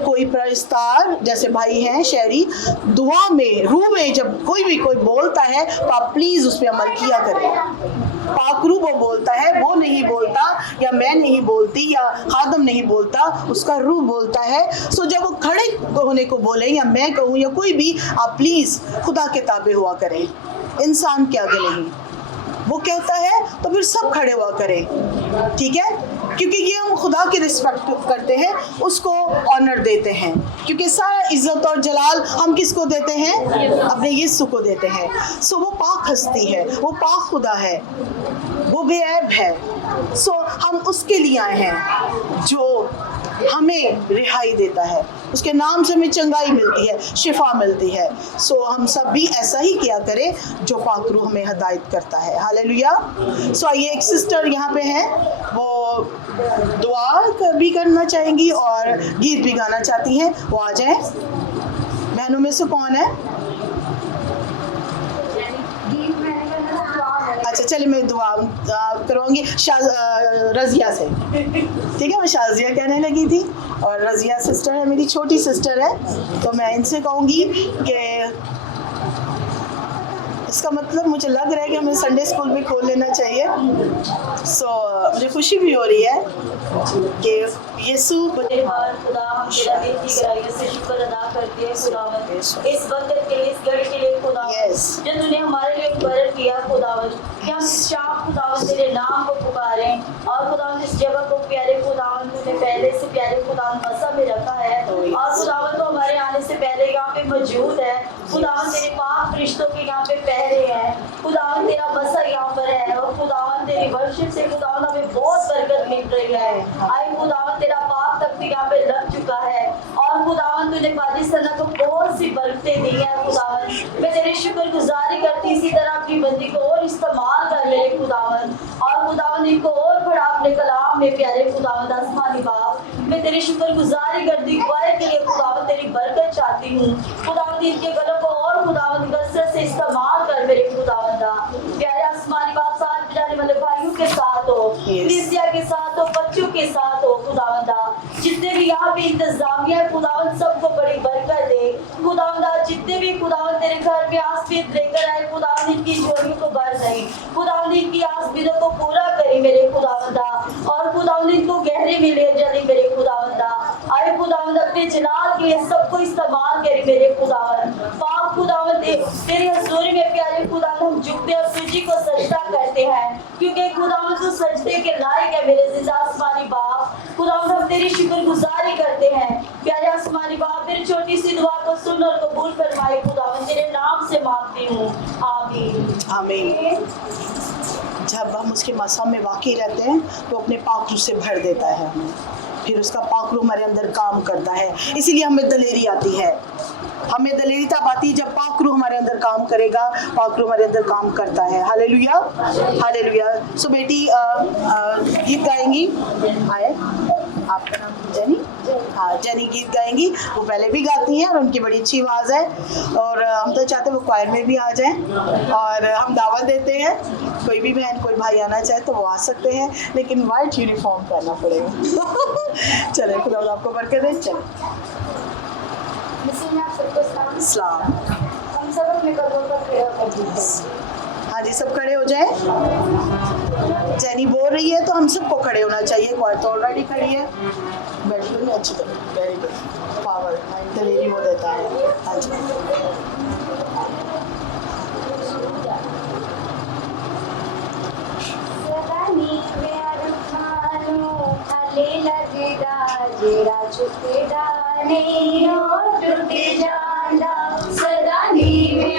कोई प्रस्तार जैसे भाई हैं शहरी दुआ में रूह में जब कोई बोलता है तो आप प्लीज़ उस पर अमल किया करें। पाकरू वो बोलता है, वो नहीं बोलता, या मैं नहीं बोलती, या खादम नहीं बोलता, उसका रूह बोलता है। सो जब वो खड़े होने को बोले या मैं कहूँ या कोई भी, आप प्लीज़ खुदा के ताबे हुआ करें, इंसान के आगे नहीं। वो कहता है तो फिर सब खड़े हुआ करें, ठीक है? क्योंकि ये हम खुदा की रिस्पेक्ट करते हैं, उसको ऑनर देते हैं, क्योंकि सारा इज्जत और जलाल हम किसको देते हैं? अपने यीशु को देते हैं। सो वो पाक हस्ती है, वो पाक खुदा है, वो बेऐब है। सो हम उसके लिए आए हैं जो हमें रिहाई देता है, उसके नाम से हमें चंगाई मिलती है, शिफा मिलती है। सो हम सब भी ऐसा ही किया करें जो पाक रूह हमें हदायत करता है। हालेलुया। सो ये एक सिस्टर यहाँ पे है, वो दुआ भी करना चाहेंगी और गीत भी गाना चाहती हैं, वो आ जाएं। बहनों में से कौन है? अच्छा चलिए, मैं दुआ करूँगी रज़िया से, ठीक है? मैं शाज़िया कहने लगी थी और रज़िया सिस्टर है, मेरी छोटी सिस्टर है, तो मैं इनसे कहूँगी कि इसका मतलब मुझे लग रहा है कि हमें संडे स्कूल भी खोल लेना चाहिए। सो मुझे खुशी भी हो रही है कि यीशु खुदा हम तेरा दिन की गहराइयों से शुक्र अदा करते हैं खुदावंद, इस वक्त के लिए, इस घड़ी के लिए खुदावंद, जो तूने हमारे लिए मुकर्रर किया खुदावंद, कि हम इस शाम खुदावंद तेरे नाम को पुकारें और खुदावंद इस जगह को प्यारे खुदावंद तूने पहले से प्यारे खुदावंद मसा में रखा है और खुदावंद तो हमारे आने से पहले यहाँ पे मौजूद है। खुदावंद तेरे पाक फरिश्तों के यहाँ पे पहरे हैं, खुदावंद तेरा बसा यहाँ पर है और खुदावंद तेरी वर्शिप से खुदावंद हमें बहुत बरकत मिल रही है। आए खुदावंद तेरा पाक तख्त यहाँ पे लग चुका है और खुदावंद तूने बादी सना को बहुत सी बरकतें दी है। खुदावंद मैं तेरे शुक्रगुजारी करती, इसी तरह अपनी बंदी को और इस्तेमाल कर ले खुदावंद, और खुदावंद इनको और पढ़ा अपने कलाम में प्यारे खुदावंद आसमानी बाप। मैं तेरी शुक्रगुजारी करती, दुआए के लिए खुदावंद तेरी बरकत चाहती मांगती हूँ। खुदावंद इनके गलों को और खुदावंद कसरत से इस्तेमाल कर मेरे खुदावंदा। प्यारे आसमानी बाप साथ बजाने वाले भाइयों के साथ हो, कलीसिया के साथ हो, बच्चों के साथ हो खुदावंदा। जितने भी यहाँ पे इंतजामिया है खुदावंद सबको बड़ी बरकत दे खुदावंदा। जितने भी खुदावंद तेरे घर पे आसपीत लेकर आए खुदावंद इनकी झोलियों को भर नहीं खुदावंद, इनकी आसपीतों को पूरा करी मेरे खुदावंदा। और खुदावंद इनको गहरे में ले चली मेरे खुदावंदा। आए खुदावंद अपने जलाल के लिए सबको इस्तेमाल करी मेरे खुदावंद। पाक खुदावंद तेरे हजूरी में प्यारे खुदावंद हम झुकते और तुझी को सजदा करते हैं, क्योंकि खुदावंद तू सजदे के लायक है मेरे जिंदा आसमानी बाप। खुदावंद हम तेरी शुक्रगुजारी करते हैं प्यारे आसमानी बाप। मेरी छोटी सी दुआ को सुन और कबूल फरमाए खुदावंद, तेरे नाम से मांगती हूँ, आमीन आमीन। जब हम उसके मौसम में वाकई रहते हैं तो अपने पाक रूह से भर देता है हमें, फिर उसका पाक रूह हमारे अंदर काम करता है, इसीलिए हमें दलेरी आती है। हमें दलेरी तब आती है जब पाक रूह हमारे अंदर काम करेगा, पाक रूह हमारे अंदर काम करता है। Hallelujah hallelujah. सो बेटी गीत गाएंगी। आए आपका नाम जेनी? हाँ, जेनी गीत गाएंगी। वो पहले भी गाती हैं और उनकी बड़ी अच्छी आवाज़ है, और हम तो चाहते हैं वो क्वायर में भी आ जाएं, और हम दावत देते हैं कोई भी बहन कोई भाई आना चाहे तो वो आ सकते हैं, लेकिन वाइट यूनिफॉर्म पहनना पड़ेगा। चले, खुदा आपको बरकत दे। चले, आप सबको सलाम। हम सब अपने कदमों पर खड़े होकर जीते हैं। हाँ जी, सब खड़े हो जाए। जेनी बोल रही है तो हम सबको खड़े होना चाहिए। क्वायर तो ऑलरेडी खड़ी है, बैठ लो अच्छी तरह। वेरी गुड, पावर दलेरी वो देता है। हाँ जी, जेड़ा चुकेदा नहीं हो टूट जांदा सदा नीवे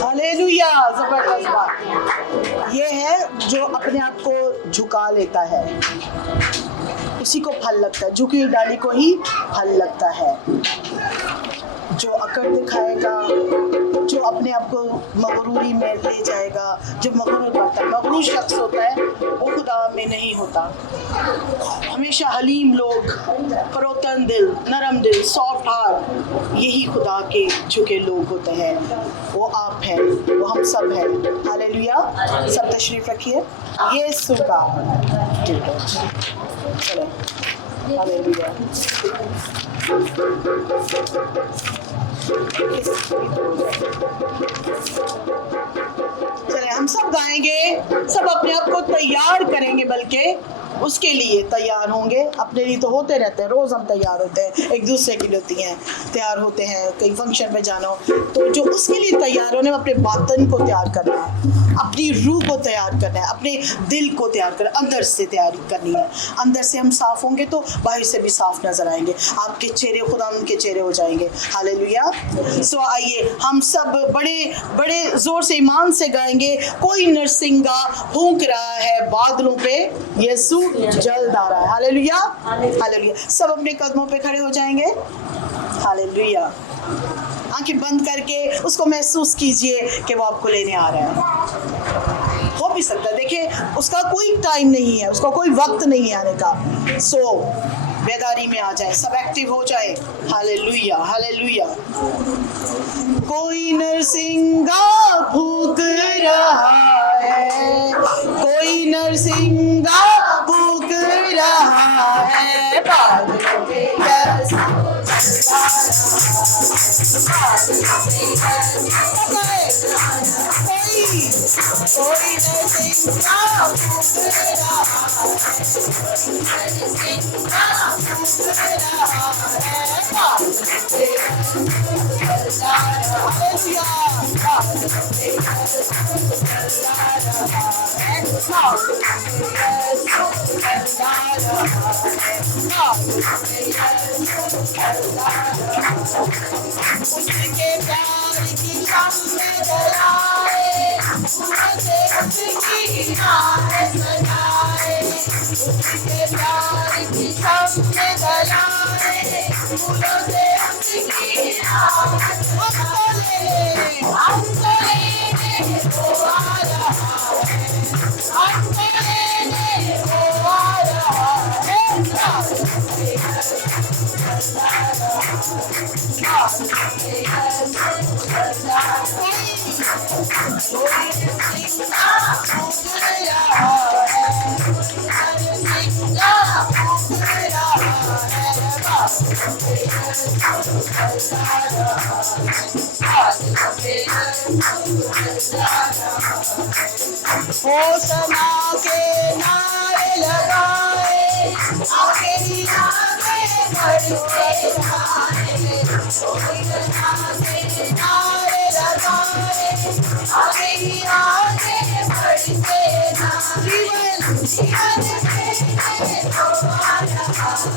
हालेलुया, जबरदस्त बात। ये है जो अपने आप को झुका लेता है, उसी को फल लगता है। झुकी हुई डाली को ही फल लगता है। जो अकड़ दिखाएगा, जो अपने आप को मगरूरी में ले जाएगा, जो मगरूर बनता है, मगरूर शख्स होता है वो खुदा में नहीं होता। हमेशा हलीम लोग, फरोतन दिल, नरम दिल, सॉफ्ट हार्ट, यही खुदा के झुके लोग होते हैं। वो आप हैं, वो हम सब हैं। हालेलुया, सब तशरीफ रखिए। ये सुबह ठीक है, चलो हालेलुया। चले हम सब गाएंगे, सब अपने आप को तैयार करेंगे, बल्कि उसके लिए तैयार होंगे। अपने लिए तो होते रहते हैं, रोज़ हम तैयार होते हैं, एक दूसरे के लिए होती हैं, तैयार होते हैं कहीं फंक्शन में जाना हो। तो जो उसके लिए तैयार होने में अपने बातन को तैयार करना है, अपनी रूह को तैयार करना है, अपने दिल को तैयार करना है, अंदर से तैयारी करनी है। अंदर से हम साफ़ होंगे तो बाहर से भी साफ़ नज़र आएंगे। आपके चेहरे खुदा उनके चेहरे हो जाएंगे। हालेलुया। सो आइए हम सब बड़े बड़े ज़ोर से ईमान से गाएंगे। कोई नरसिंगा फूंक रहा है बादलों पे, यीशु जल्द आ रहा है। Hallelujah, hallelujah. सब अपने कदमों पे खड़े हो जाएंगे। हालेलुया। आंखें बंद करके उसको महसूस कीजिए कि वो आपको लेने आ रहा है। हो भी सकता है, देखिए उसका कोई टाइम नहीं है, उसका कोई वक्त नहीं है आने का। सो बेदारी में आ जाए, सब एक्टिव हो जाए। Hallelujah, hallelujah. कोई नरसिंगा फूंक रहा है, कोई नरसिंगा फूंक रहा है, बादलों पे कैसा कोई नरसिंगा फूंक रहा उसके प्यार की शाम में जलाए, मुझे उसकी नाम सजाए। उसके प्यार की शाम में जलाए, मुझे उसकी नाम सजाए। हम चले वो आ रहा है, हम चले वो आ रहा है। समा के नारे लगाए, आगे ही आगे बढ़ते जाए। नारे लगाए, आगे ही आगे बढ़ते जाए। जीवन देने को आ रहा है,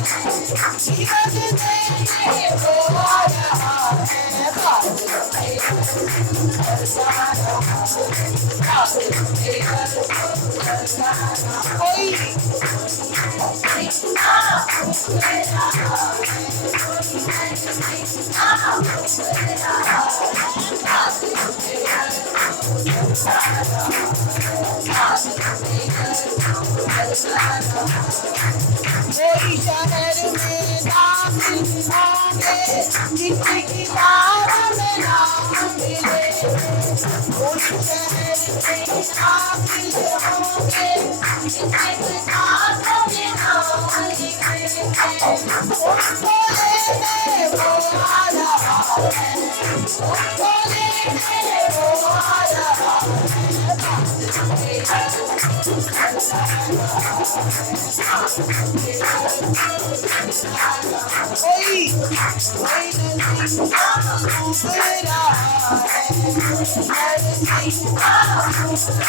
जीवन देने को आ रहा है। कोई शहर में दाखिल होंगे, किसी किताब में नाम मिले। कोई शहर में दाखिल होंगे, किसी किताब में नाम लिखे। उनको लेने वो आ रहा है, उनको लेने वो आ रहा है। कोई नहीं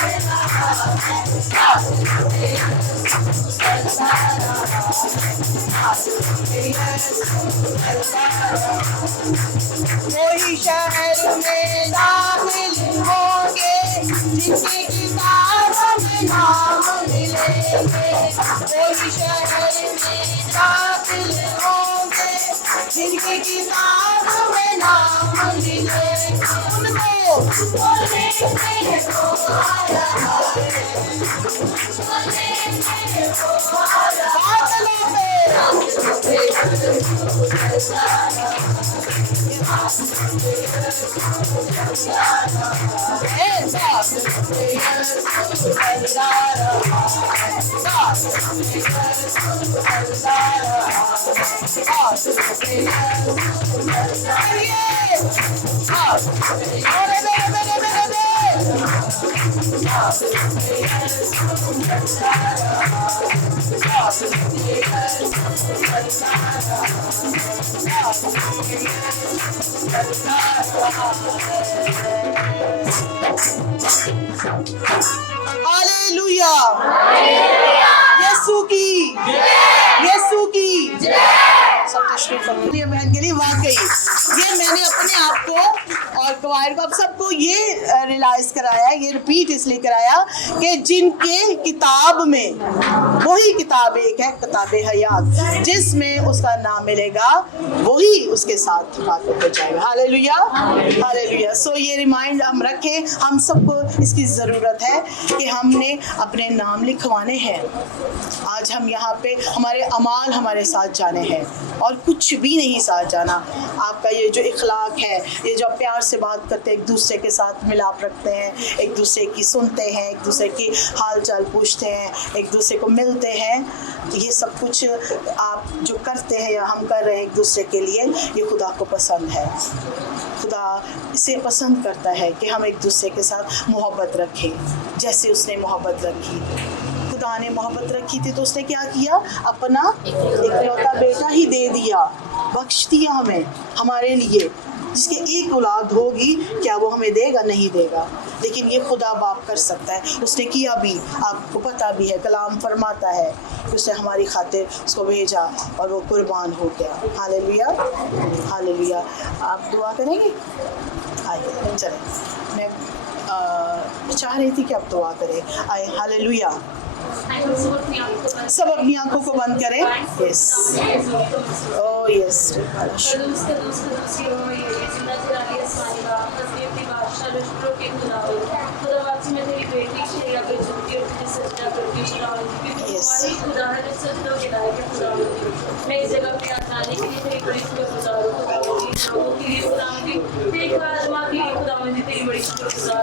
तेरा कोई शहर में दाखिल होंगे जिनकी किताबों में नाम मिलेंगे। कोई शहर में दाखिल होंगे जिनकी किताबों में नाम मिलेंगे। उनको बादलों में हालेलुया, यीशु की, यीशु की ये बहन के लिए वाकई ये मैंने अपने आप को और क्वायर को, आप सबको ये रियलाइज कराया, ये रिपीट इसलिए कराया कि जिनके किताब में वही किताब एक है, किताब हयात, जिसमें उसका नाम मिलेगा वही उसके साथ बातों हो जाएगा। Hallelujah, hallelujah. सो ये रिमाइंड हम रखें, हम सबको इसकी ज़रूरत है कि हमने अपने नाम लिखवाने हैं। आज हम यहाँ पे हमारे अमाल हमारे साथ जाने हैं और कुछ भी नहीं साथ जाना। आपका ये जो इखलाक है, ये जो प्यार से बात करते हैं, एक दूसरे के साथ मिलाप रखते हैं, एक दूसरे की सुनते हैं, एक दूसरे की हाल चाल पूछते हैं, एक दूसरे को मिलते हैं, तो ये सब कुछ आप जो करते हैं या हम कर रहे हैं एक दूसरे के लिए, ये खुदा को पसंद है। खुदा इसे पसंद करता है कि हम एक दूसरे के साथ मोहब्बत रखें जैसे उसने मोहब्बत रखी। खुदा ने मोहब्बत रखी थी तो उसने क्या किया, अपना इकलौता बेटा ही दे दिया, बख्श दिया हमें, हमारे लिए। जिसकी एक औलाद होगी क्या वो हमें देगा? नहीं देगा। लेकिन ये खुदा बाप कर सकता है, उसने किया भी, आपको पता भी है, कलाम फरमाता है कि उसने हमारी खातिर उसको भेजा और वो कुर्बान हो गया। Hallelujah, hallelujah. आप दुआ करेंगे? आइए चलें, मैं चाह रही थी कि आप दुआ करें। आए, हालेलुया। सब अपनी आंखों को बंद करें। यस, ओह यस, मैं इस जगह पे आने के लिए तेरी बड़ी शुक्रगुजार हूँ। तेरी बड़ी शुक्रगुजार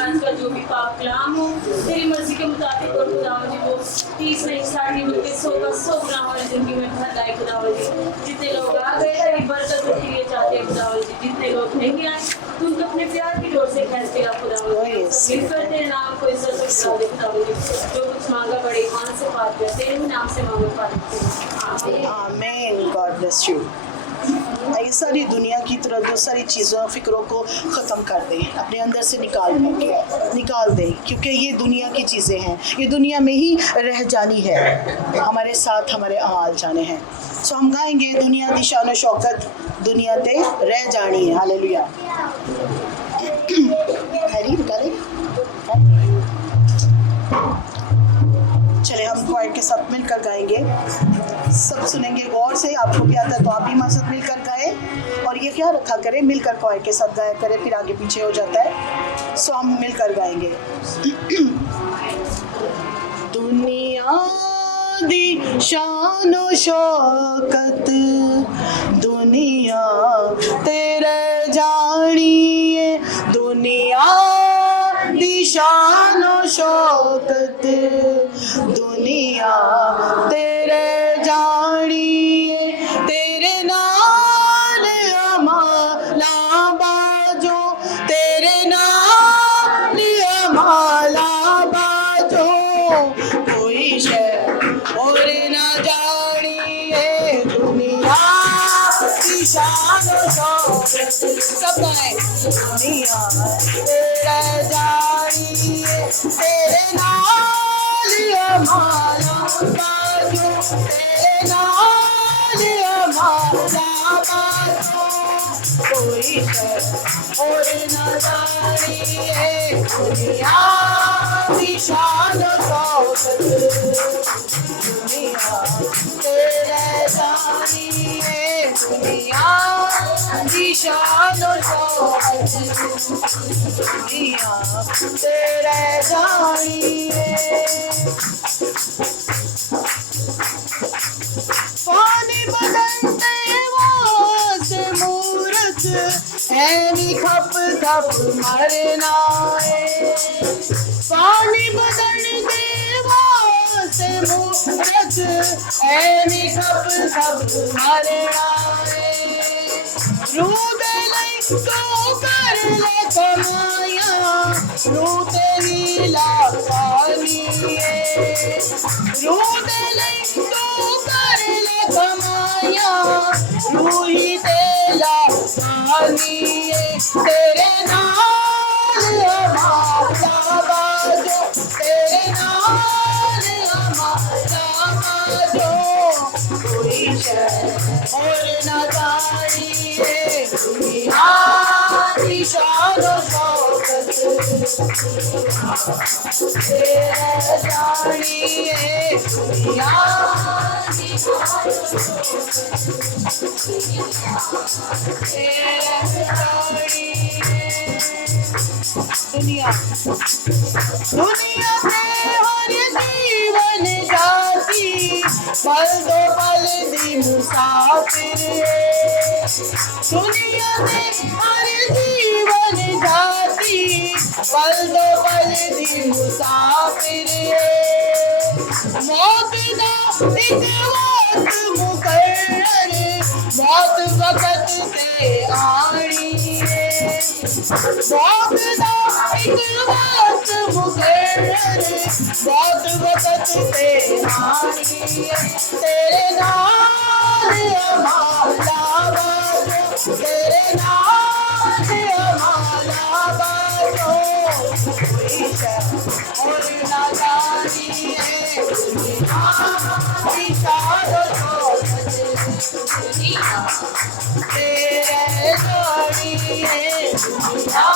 आज का जो भी पाप कलाम हो तेरी मर्जी के मुताबिक और खुदावंदी वो 30 नहीं 60 बल्कि 100 का 100 गुना हमारी जिंदगी में भर लाए खुदावंदी। जितने लोग आ गए तेरी बरकत के लिए चाहते हैं खुदावंदी, जितने लोग नहीं आए तुम तो अपने प्यार की डोर से कहते हैं खुदावंदी। मिलकर तेरे नाम को इज्जत और खुदावंदी, जो कुछ मांगा बड़े ईमान से पाते हैं, तेरे नाम से मांगो पाते हैं। आमीन। God bless you. ये सारी दुनिया की तरह जो सारी चीज़ों फिक्रों को ख़त्म कर दें, अपने अंदर से निकाल दें, क्योंकि ये दुनिया की चीज़ें हैं, ये दुनिया में ही रह जानी है, हमारे साथ हमारे अमाल जाने हैं। सो हम गाएंगे, दुनिया दी शान शौकत दुनिया ते रह जानी है। हालेलुया। हैरी निकाले, चले हम क्वायर के साथ मिलकर गाएंगे, सब सुनेंगे गौर से। आपको भी आता है तो आप भी हमारे साथ मिलकर गाएं, और ये ख्याल रखा करें मिलकर क्वायर के साथ गाया करें, फिर आगे पीछे हो जाता है। सो हम मिलकर गाएंगे। दुनिया दी शानो शौकत दुनिया तेरे जानी है, दुनिया दी शानो शौकत दुनिया तेरे जानी है, तेरे नाल अमाला बाजो, तेरे नाल अमाला बाजो, कोई शय और न जानिए दुनिया की शान शौकत सब गाएं दुनिया तेरे जानिए तेरे नाल हमारा बाजू तेरे नाल हमारा बाजू कोई शय और न जानिए दुनिया की शान शौकत दुनिया तेरे जानिए दुनिया की शान शौकत दुनिया तेरे जानिए पानी बदलते वासे मूरत ऐनी खप खप मरना है पानी बदलते वासे मूरत ऐनी खप खप मरना है रूदे लई तो कर ले कमाया रूते नीला पानी है रूदे लई तो कर ले कमाया रूही तेला पानी है तेरे नाल हमारा बाजो तेरे नाल हमारा बाजो कोई शय और न जानिए दुनिया की शान शौकत तेरे जानिए दुनिया की शान तेरे जानिए दुनिया दुनिया से हर जीवन जाती पल दो पल दी मुसाफिर है दुनिया से हर जीवन जाती पल दो पल दी मुसाफिर है मौत ना एक वक्त मुकर्रर मौत वक्त ते आनी है मौत ना एक वक्त मुकर्रर मौत वक्त ते आनी है तेरे नाल हमारा बाजो तेरे नाल हमारा बाजो कोई शय और न जानिए दुनिया की शान शौकत तेरे जानिए दुनिया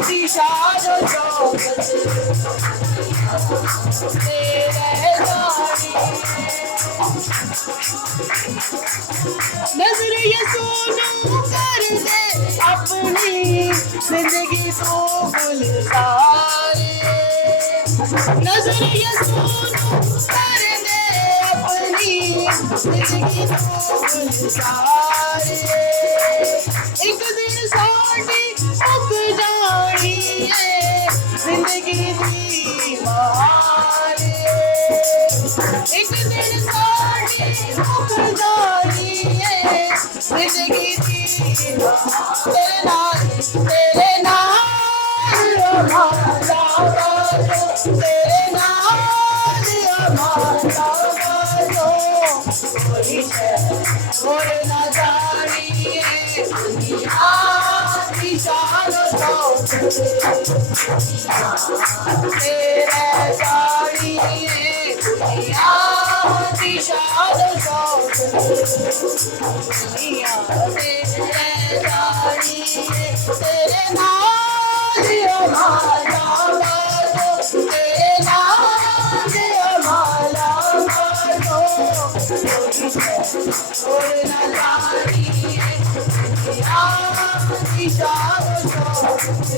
की शान शौकत तेरे जानिए नजर ये सोनू कर दे अपनी जिंदगी को गुलजार नजर ये सोनू कर दे अपनी जिंदगी को गुलजार एक दिन साड़ी मुक जानी है जिंदगी दी बहार एक दिन साड़ी मुक जानी है जिंदगी दी तेरे नाल हमारा बाजो तेरे नाल हमारा बाजो कोई शय और न जानिए दुनिया की शान शौकत तेरे जानिए दुनिया की शान शौकत दुनिया तेरे जानिए तेरे नाल हमारा बाजो तेरे नाल हमारा बाजो कोई शय और न जानिए दुनिया की शान शौकत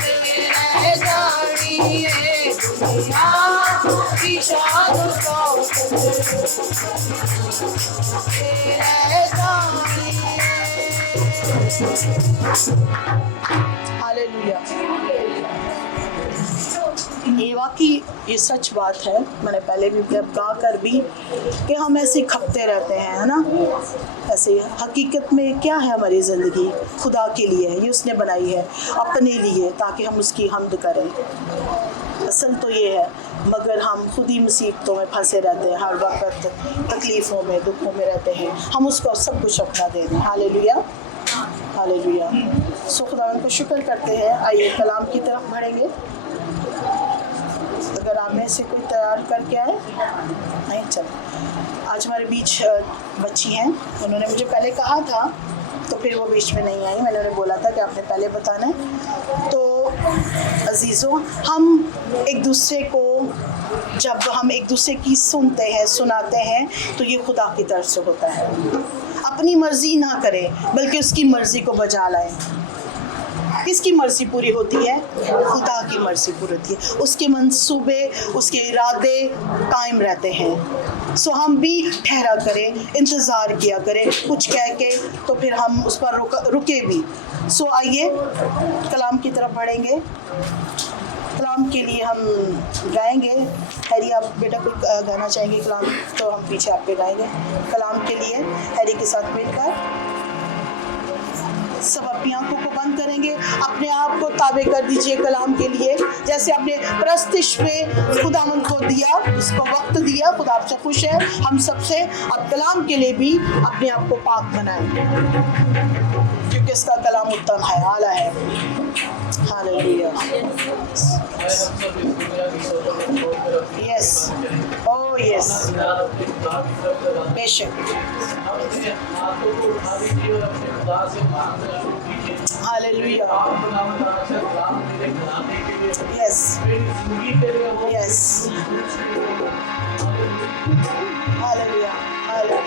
तेरे जानिए दुनिया की शान शौकत तेरे जानिए हालेलुया ये वाकई ये सच बात है मैंने पहले भी गा कर भी कि हम ऐसे खपते रहते हैं है ना ऐसे हकीकत में क्या है हमारी ज़िंदगी खुदा के लिए ये उसने बनाई है अपने लिए ताकि हम उसकी हम्द करें असल तो ये है, मगर हम खुद ही मुसीबतों में फंसे रहते हैं, हर वक्त तकलीफ़ों में, दुखों में रहते हैं। हम उसको सब कुछ अपना दे दें। Hallelujah, hallelujah. सो खुदावंद को शुक्र करते हैं। आइए कलाम की तरफ बढ़ेंगे। अगर आप में से कोई तैयार करके आए, नहीं चल। आज हमारे बीच बच्ची हैं, उन्होंने मुझे पहले कहा था तो फिर वो बीच में नहीं आई। मैंने उन्हें बोला था कि आपने पहले बताना है। तो अजीज़ों, हम एक दूसरे को, जब हम एक दूसरे की सुनते हैं, सुनाते हैं, तो ये खुदा की तरफ से होता है। अपनी मर्ज़ी ना करें बल्कि उसकी मर्ज़ी को बजा लाएं। किसकी मर्ज़ी पूरी होती है? खुदा की मर्ज़ी पूरी होती है। उसके मंसूबे, उसके इरादे कायम रहते हैं। सो हम भी ठहरा करें, इंतज़ार किया करें कुछ कह के, तो फिर हम उस पर रुके भी। सो आइए कलाम की तरफ बढ़ेंगे। कलाम के लिए हम गाएंगे। हैरी, आप बेटा कोई गाना चाहेंगे कलाम, तो हम पीछे आपके गाएंगे। कलाम के लिए हैरी के साथ मिलकर सब अपनी आंखों को बंद करेंगे, अपने आप को ताबे कर दीजिए कलाम के लिए। जैसे आपने प्रस्तिश में खुदावंद को दिया, उसको वक्त दिया, खुदा आपसे खुश है, हम सबसे अब कलाम के लिए भी अपने आप को पाक बनाएं, क्योंकि इसका कलाम उत्तम है, आला है। हालेलुया। यस, ओह यस, बेशक। Hallelujah. Yes, yes, hallelujah, hallelujah.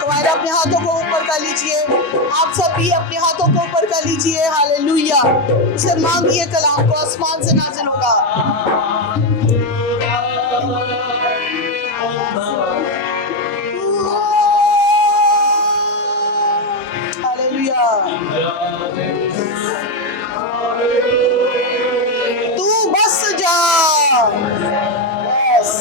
कमाइरा, अपने हाथों को ऊपर कर लीजिए। आप सब भी अपने हाथों को ऊपर कर लीजिए। हालेलुया। उसे मांगिए, कलाम को आसमान से नाज़िल होगा। हालेलुया। तू बस जा। यस,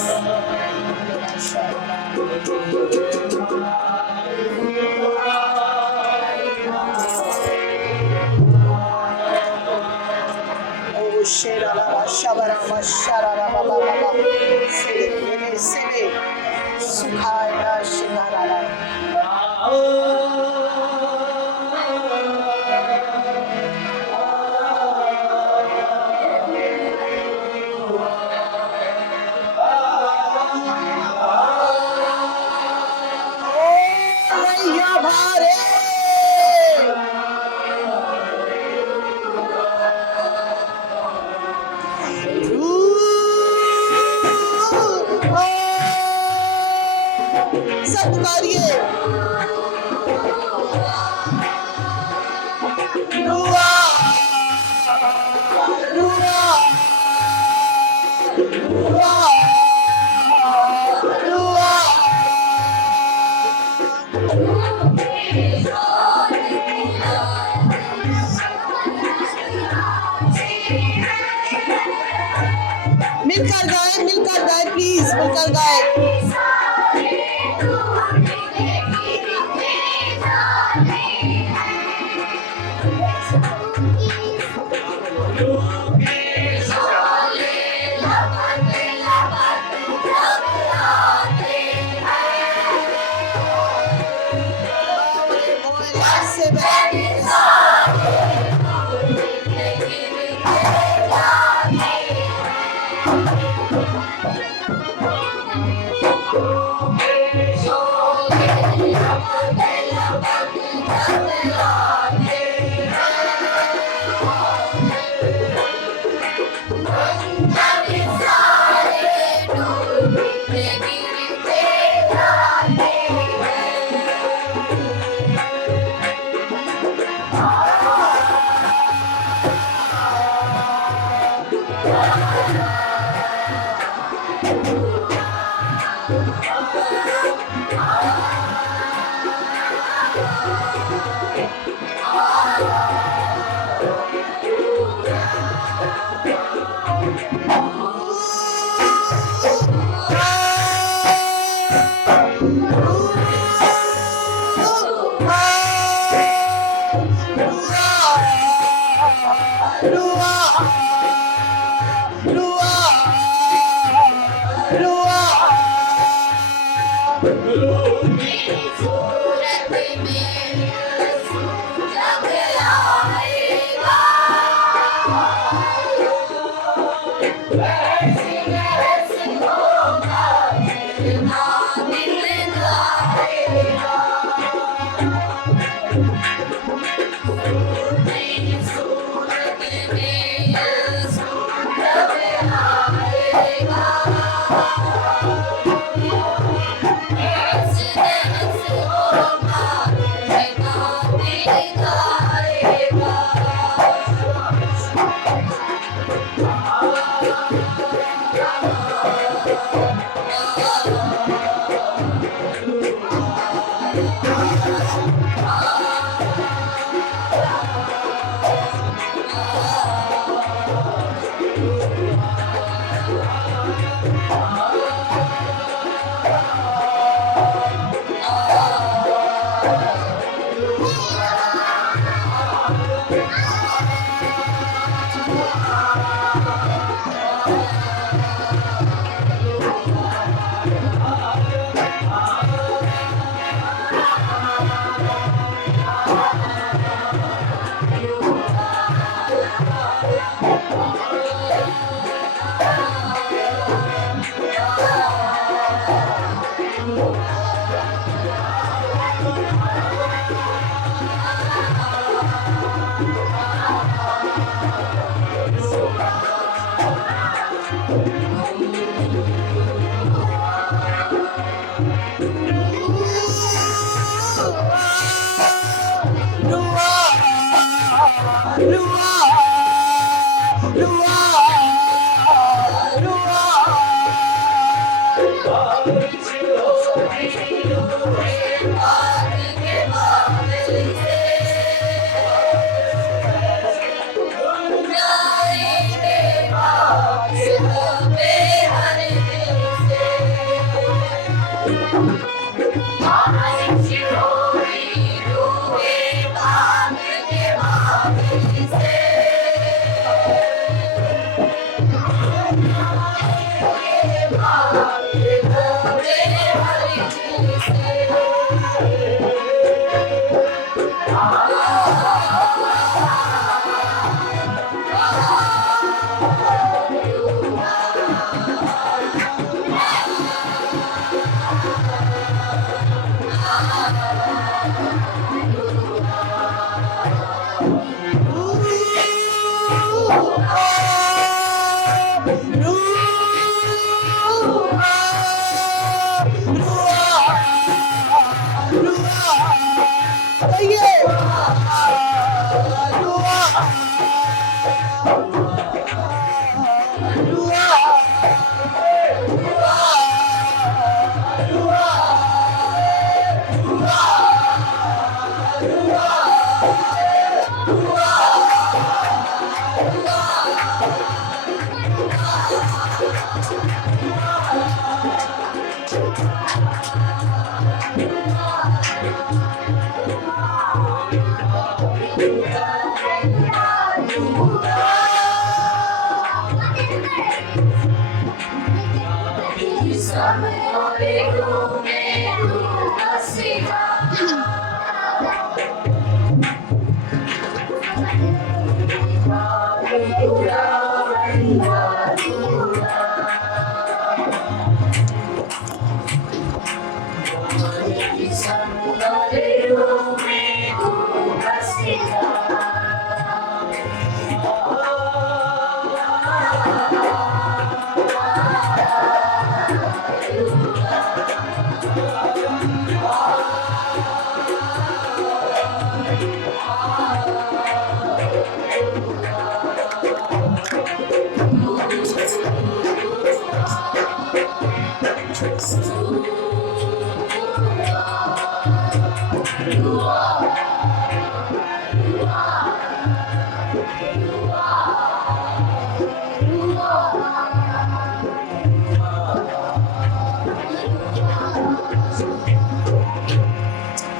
शेरा शबरा शरारा बाबा बाबा सेरे सेरे सुखाया शिनारा। सब पुकारिए। रुआ, रुआ, रुआ, रुआ। मिलकर गाए प्लीज, मिलकर गाए।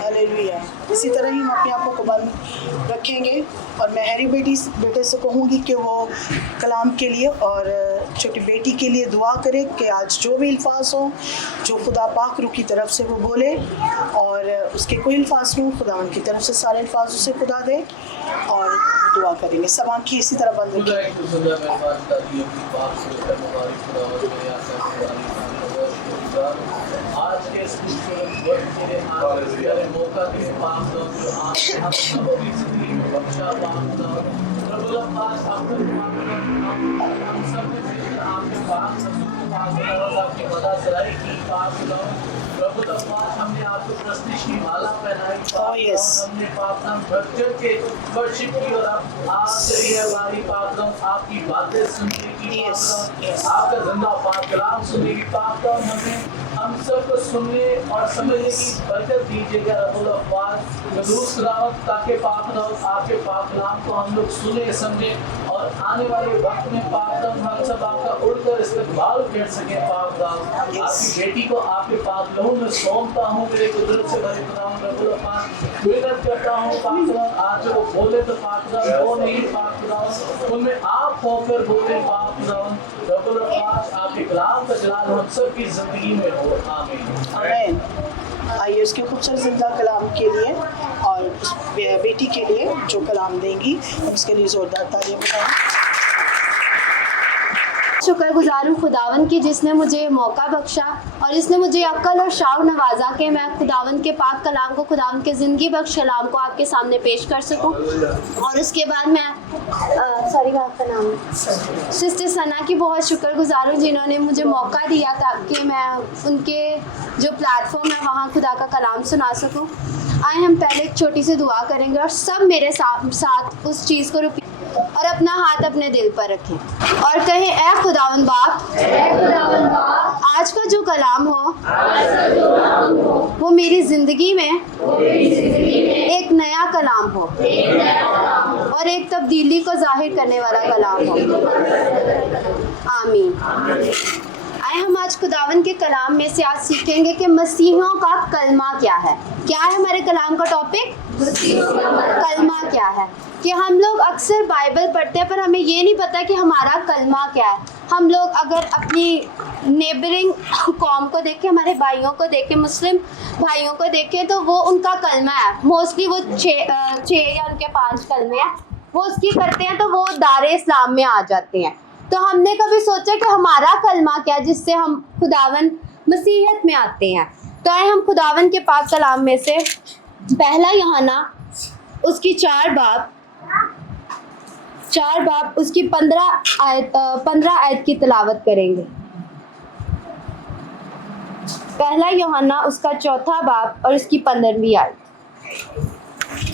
हालेलुया। इसी तरह ही हम अपने आप को बंद रखेंगे और मैं हैरी बेटे से कहूँगी कि वो कलाम के लिए और छोटी बेटी के लिए दुआ करे कि आज जो भी अल्फाज हो जो खुदा पाक रूह की तरफ से वो बोले और उसके कोई अल्फाज नहीं खुदा उनकी तरफ से सारे अल्फाज उसे खुदा दे और दुआ करेंगे। सब आंखें इसी तरह बंद खुदा रखें। एक दुनिया में बात तालियों की बात सुनकर मुबारक खुदावंद मेरे आका खुदावंद आज के इस खूबसूरत वक्त के लिए आज इस प्यारे मौका के लिए पाक दो जो आज हम सब की जिंदगी में बख्शा पाक दो रब्बुल अब्बास आपका हम सब ने मिलकर आपके पाक रसूल पाक आपकी मदद सराई की पाक दो रब्बुल अब्बास हमने आपको प्रस्तिश की माला पहनाई Oh, yes. हमने पाक नाम भर के वर्शिप की और आप रही है हमारी पाक नाम आपकी बातें सुनने की Yes, yes. आपका जिंदा पाक कलाम सुनने की पाक नाम हमें हम सबको सुनने और समझने की बरकत दीजिएगा रब्बुल अब्बास मदरूस खुदावंद ताकि पाक नाम आपके पाक कलाम को हम लोग सुने समझे और आने वाले वक्त में पाक नाम हम सब आपका उड़कर इस्तेमाल कर सके पाक नाम आपकी बेटी को आपके पाक लहू में सौंपता हूँ मेरे कुदरत से भरे खुदावंद रब्बुल अब्बास विनत करता हूँ पाक नाम आज वो बोले तो पाक नाम वो नहीं पाक नाम उनमें आप होकर बोले पाक नाम रब्बुल अब्बास आपके कलाम का जलाल हम सब की जिंदगी में हो आमीन आमीन। आइए उसके खूबसूरत जिंदा कलाम के लिए और उस बेटी के लिए जो कलाम देंगी उसके लिए जोरदार तालियां बजाएं। शुक्रगुजार हूँ खुदावन की जिसने मुझे मौका बख्शा और इसने मुझे अक्ल और शाव नवाजा के मैं खुदावन के पाक कलाम को खुदावन के ज़िंदगी बख्श कलाम को आपके सामने पेश कर सकूँ। और उसके बाद मैं सॉरी आपका नाम सिस्टर सना की बहुत शुक्रगुजार हूँ जिन्होंने मुझे मौका दिया ताकि मैं उनके जो प्लेटफॉर्म है वहाँ खुदा का कलाम सुना सकूँ। आए हम पहले एक छोटी सी दुआ करेंगे और सब मेरे साथ उस चीज़ को रिपीट और अपना हाथ अपने दिल पर रखें और कहें ऐ खुदावन बाप आज का जो कलाम हो वो मेरी ज़िंदगी में एक नया कलाम हो और एक तब्दीली को जाहिर करने वाला कलाम हो। आमीन। आए हम आज खुदावन के कलाम में से आज सीखेंगे कि मसीहों का कलमा क्या है। क्या है हमारे कलाम का टॉपिक? कलमा क्या है। कि हम लोग अक्सर बाइबल पढ़ते हैं पर हमें ये नहीं पता कि हमारा कलमा क्या है। हम लोग अगर अपनी नेबरिंग कौम को देखें, हमारे भाइयों को देखें, मुस्लिम भाइयों को देखें तो वो उनका कलमा है। मोस्टली वो छः या उनके 5 कलमे हैं, वो उसकी करते हैं तो वो दारे इस्लाम में आ जाते हैं। तो हमने कभी सोचा कि हमारा कलमा क्या है जिससे हम खुदावन मसीहत में आते हैं। तो आए हम खुदावन के पाक कलाम में से पहला यूहन्ना उसकी 4 बाब उसकी 15 आयत की तिलावत करेंगे। पहला यूहन्ना उसका 4 बाब और उसकी 15वीं आयत।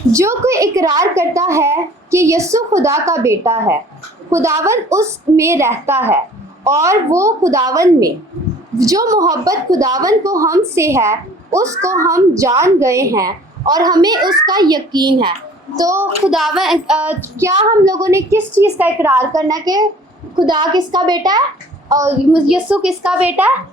जो कोई इकरार करता है कि यीशु खुदा का बेटा है, खुदावन उस में रहता है और वो खुदावन में। जो मोहब्बत खुदावन को हमसे है उसको हम जान गए हैं और हमें उसका यकीन है। तो खुदावन क्या हम लोगों ने किस चीज़ का इकरार करना है कि खुदा किसका बेटा है और यीशु किसका बेटा है?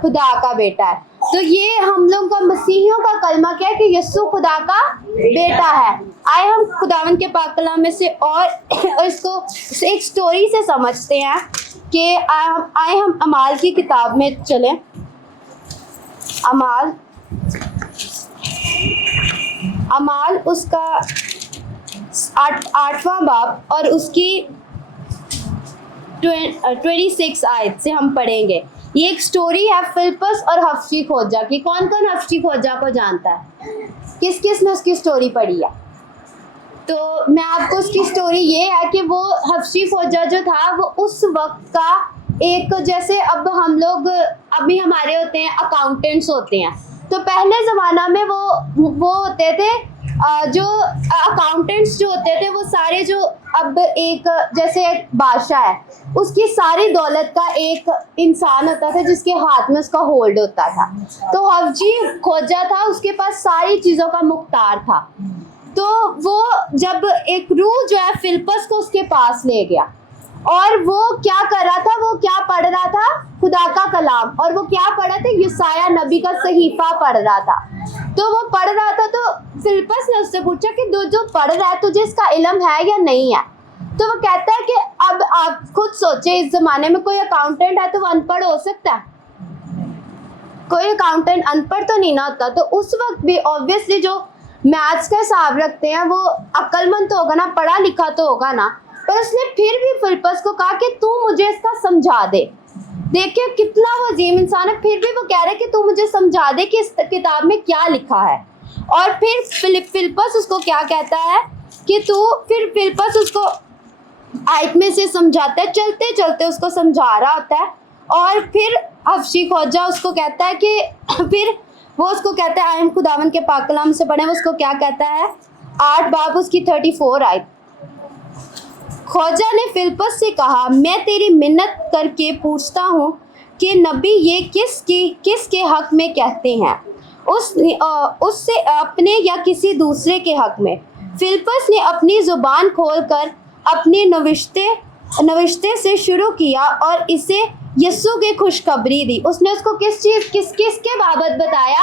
खुदा का बेटा है। तो ये हम लोग का मसीहियों का कलमा क्या है कि यीशु खुदा का बेटा है। आए हम खुदावन के पाक कलाम में से और इसको एक स्टोरी से समझते हैं कि आए हम अमाल की किताब में चलें। अमाल उसका 8वां बाब और उसकी 26 आयत से हम पढ़ेंगे। ये एक स्टोरी है फिलिप्पस और हफसी खोजा की। कौन कौन हफसी खोजा को जानता है? किस किस ने उसकी स्टोरी पढ़ी है? तो मैं आपको उसकी स्टोरी ये है कि वो हफसी खोजा जो था वो उस वक्त का एक, जैसे अब हम लोग अभी हमारे होते हैं अकाउंटेंट्स होते हैं, तो पहले ज़माना में वो होते थे जो अकाउंटेंट्स जो होते थे वो सारे जो अब एक जैसे एक बादशाह है उसकी सारी दौलत का एक इंसान होता था जिसके हाथ में उसका होल्ड होता था। तो हफजी खोजा था, उसके पास सारी चीज़ों का मुख्तार था। तो वो जब एक रूह जो है फिलिप्पस को उसके पास ले गया और वो क्या कर रहा था, वो क्या पढ़ रहा था? खुदा का कलाम। और वो क्या पढ़ा था? यशायाह नबी का सहीफा पढ़ रहा था। तो वो पढ़ रहा था तो फिलिप्पस ने उससे पूछा कि जो पढ़ रहा है तुझे इसका इल्म है या नहीं है? तो वो कहता है कि अब आप खुद सोचे, इस जमाने में कोई अकाउंटेंट है तो वो अनपढ़ हो सकता है? कोई अकाउंटेंट अनपढ़ तो नहीं ना होता। तो उस वक्त भी ऑब्वियसली जो मैथ्स का हिसाब रखते हैं, वो अक्लमंद तो होगा ना, पढ़ा लिखा तो होगा ना, पर उसने फिर भी फिलिप्पस को कहा कि तू मुझे इसका समझा दे। देखिए कितना वो अजीम इंसान है, फिर भी वो कह रहा है कि तू मुझे समझा दे कि इस किताब में क्या लिखा है। और फिर फिलिप्पस उसको क्या कहता है कि फिर फिलिप्पस उसको आयत में से समझाता है, चलते चलते उसको समझा रहा होता है। और फिर हफ्शी खोजा उसको कहता है कि फिर वो उसको कहता है, हम खुदावन के पाक कलाम से पढ़े, वो उसको क्या कहता है, 8 बाब उसकी 34 आयत। खोजा ने फिलिप्पस से कहा, मैं तेरी मिन्नत करके पूछता हूँ कि नबी ये किसके हक में कहते हैं, उससे अपने या किसी दूसरे के हक में। फिलिप्पस ने अपनी ज़ुबान खोलकर अपनी नविश्ते से शुरू किया और इसे यस्सु की खुशखबरी दी। उसने उसको किसके बाबत बताया,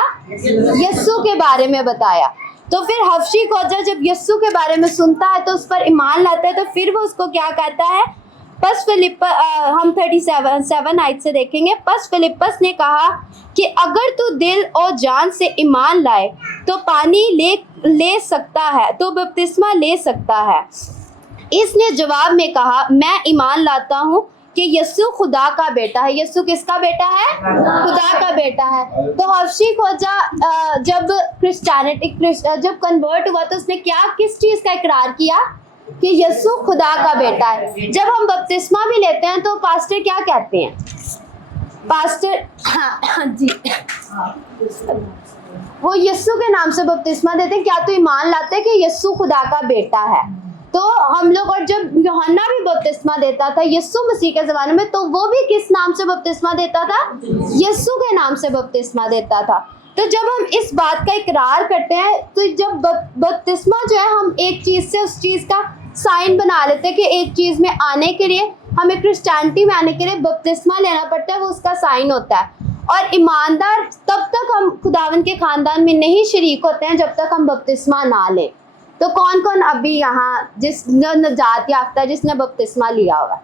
यस्सु के बारे में बताया। तो फिर हफ्शी खोजा जब यस्सु के बारे में सुनता है तो उस पर ईमान लाता है, तो फिर वो उसको क्या कहता है, बस हम 37 आयत से देखेंगे। बस फिलिप्पस ने कहा कि अगर तू दिल और जान से ईमान लाए तो पानी ले सकता है, तो बपतिस्मा ले सकता है। इसने जवाब में कहा, मैं ईमान लाता हूँ कि यस्सु खुदा का बेटा है। यस्सु किसका बेटा है, खुदा का बेटा है। तो हफ्शी खोजा जब कन्वर्ट हुआ तो उसने किस चीज़ का इकरार किया कि यस्सु खुदा का बेटा है। जब हम बपतिस्मा भी लेते हैं तो पास्टर क्या कहते हैं, जी वो यस्सु के नाम से बपतिस्मा देते हैं, क्या तो ईमान लाते हैं कि यस्सु खुदा का बेटा है। तो हम लोग, और जब यूहन्ना भी बपतिस्मा देता था यस्सु मसीह के ज़माने में, तो वो भी किस नाम से बपतिस्मा देता था, यस्सु के नाम से बपतिस्मा देता था। तो जब हम इस बात का इकरार करते हैं, तो जब बपतिस्मा जो है, हम एक चीज़ से उस चीज़ का साइन बना लेते हैं कि एक चीज़ में आने के लिए, हमें क्रिश्चियनिटी में आने के लिए बपतिस्मा लेना पड़ता है, वो उसका साइन होता है। और ईमानदार तब तक हम खुदावन के ख़ानदान में नहीं शरीक होते हैं जब तक हम बपतिस्मा ना लें। तो कौन कौन अभी यहाँ जो नजात याफ्ता है, जिसने बपतिस्मा लिया होगा,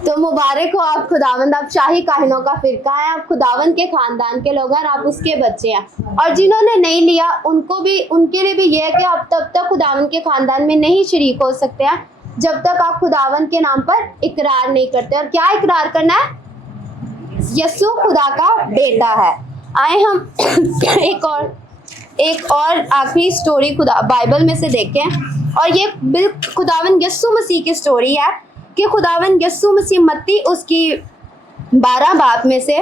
तो मुबारक हो आप, खुदावंद आप शाही काहिनों का फिरका है, आप खुदावंद के खानदान के लोग हैं, आप उसके बच्चे हैं। और जिन्होंने नहीं लिया उनके लिए भी ये है कि आप तब तक खुदावंद के खानदान में नहीं शरीक हो सकते हैं जब तक आप खुदावंद के नाम पर इकरार नहीं करते। और क्या इकरार करना है, यस्सु खुदा का बेटा है। आए हम एक और आखिरी स्टोरी बाइबल में से देखें, और ये खुदावंद यस्सु मसीह की स्टोरी है कि खुदावंद यस्सु मसीह मत्ती उसकी 12 बाब में से,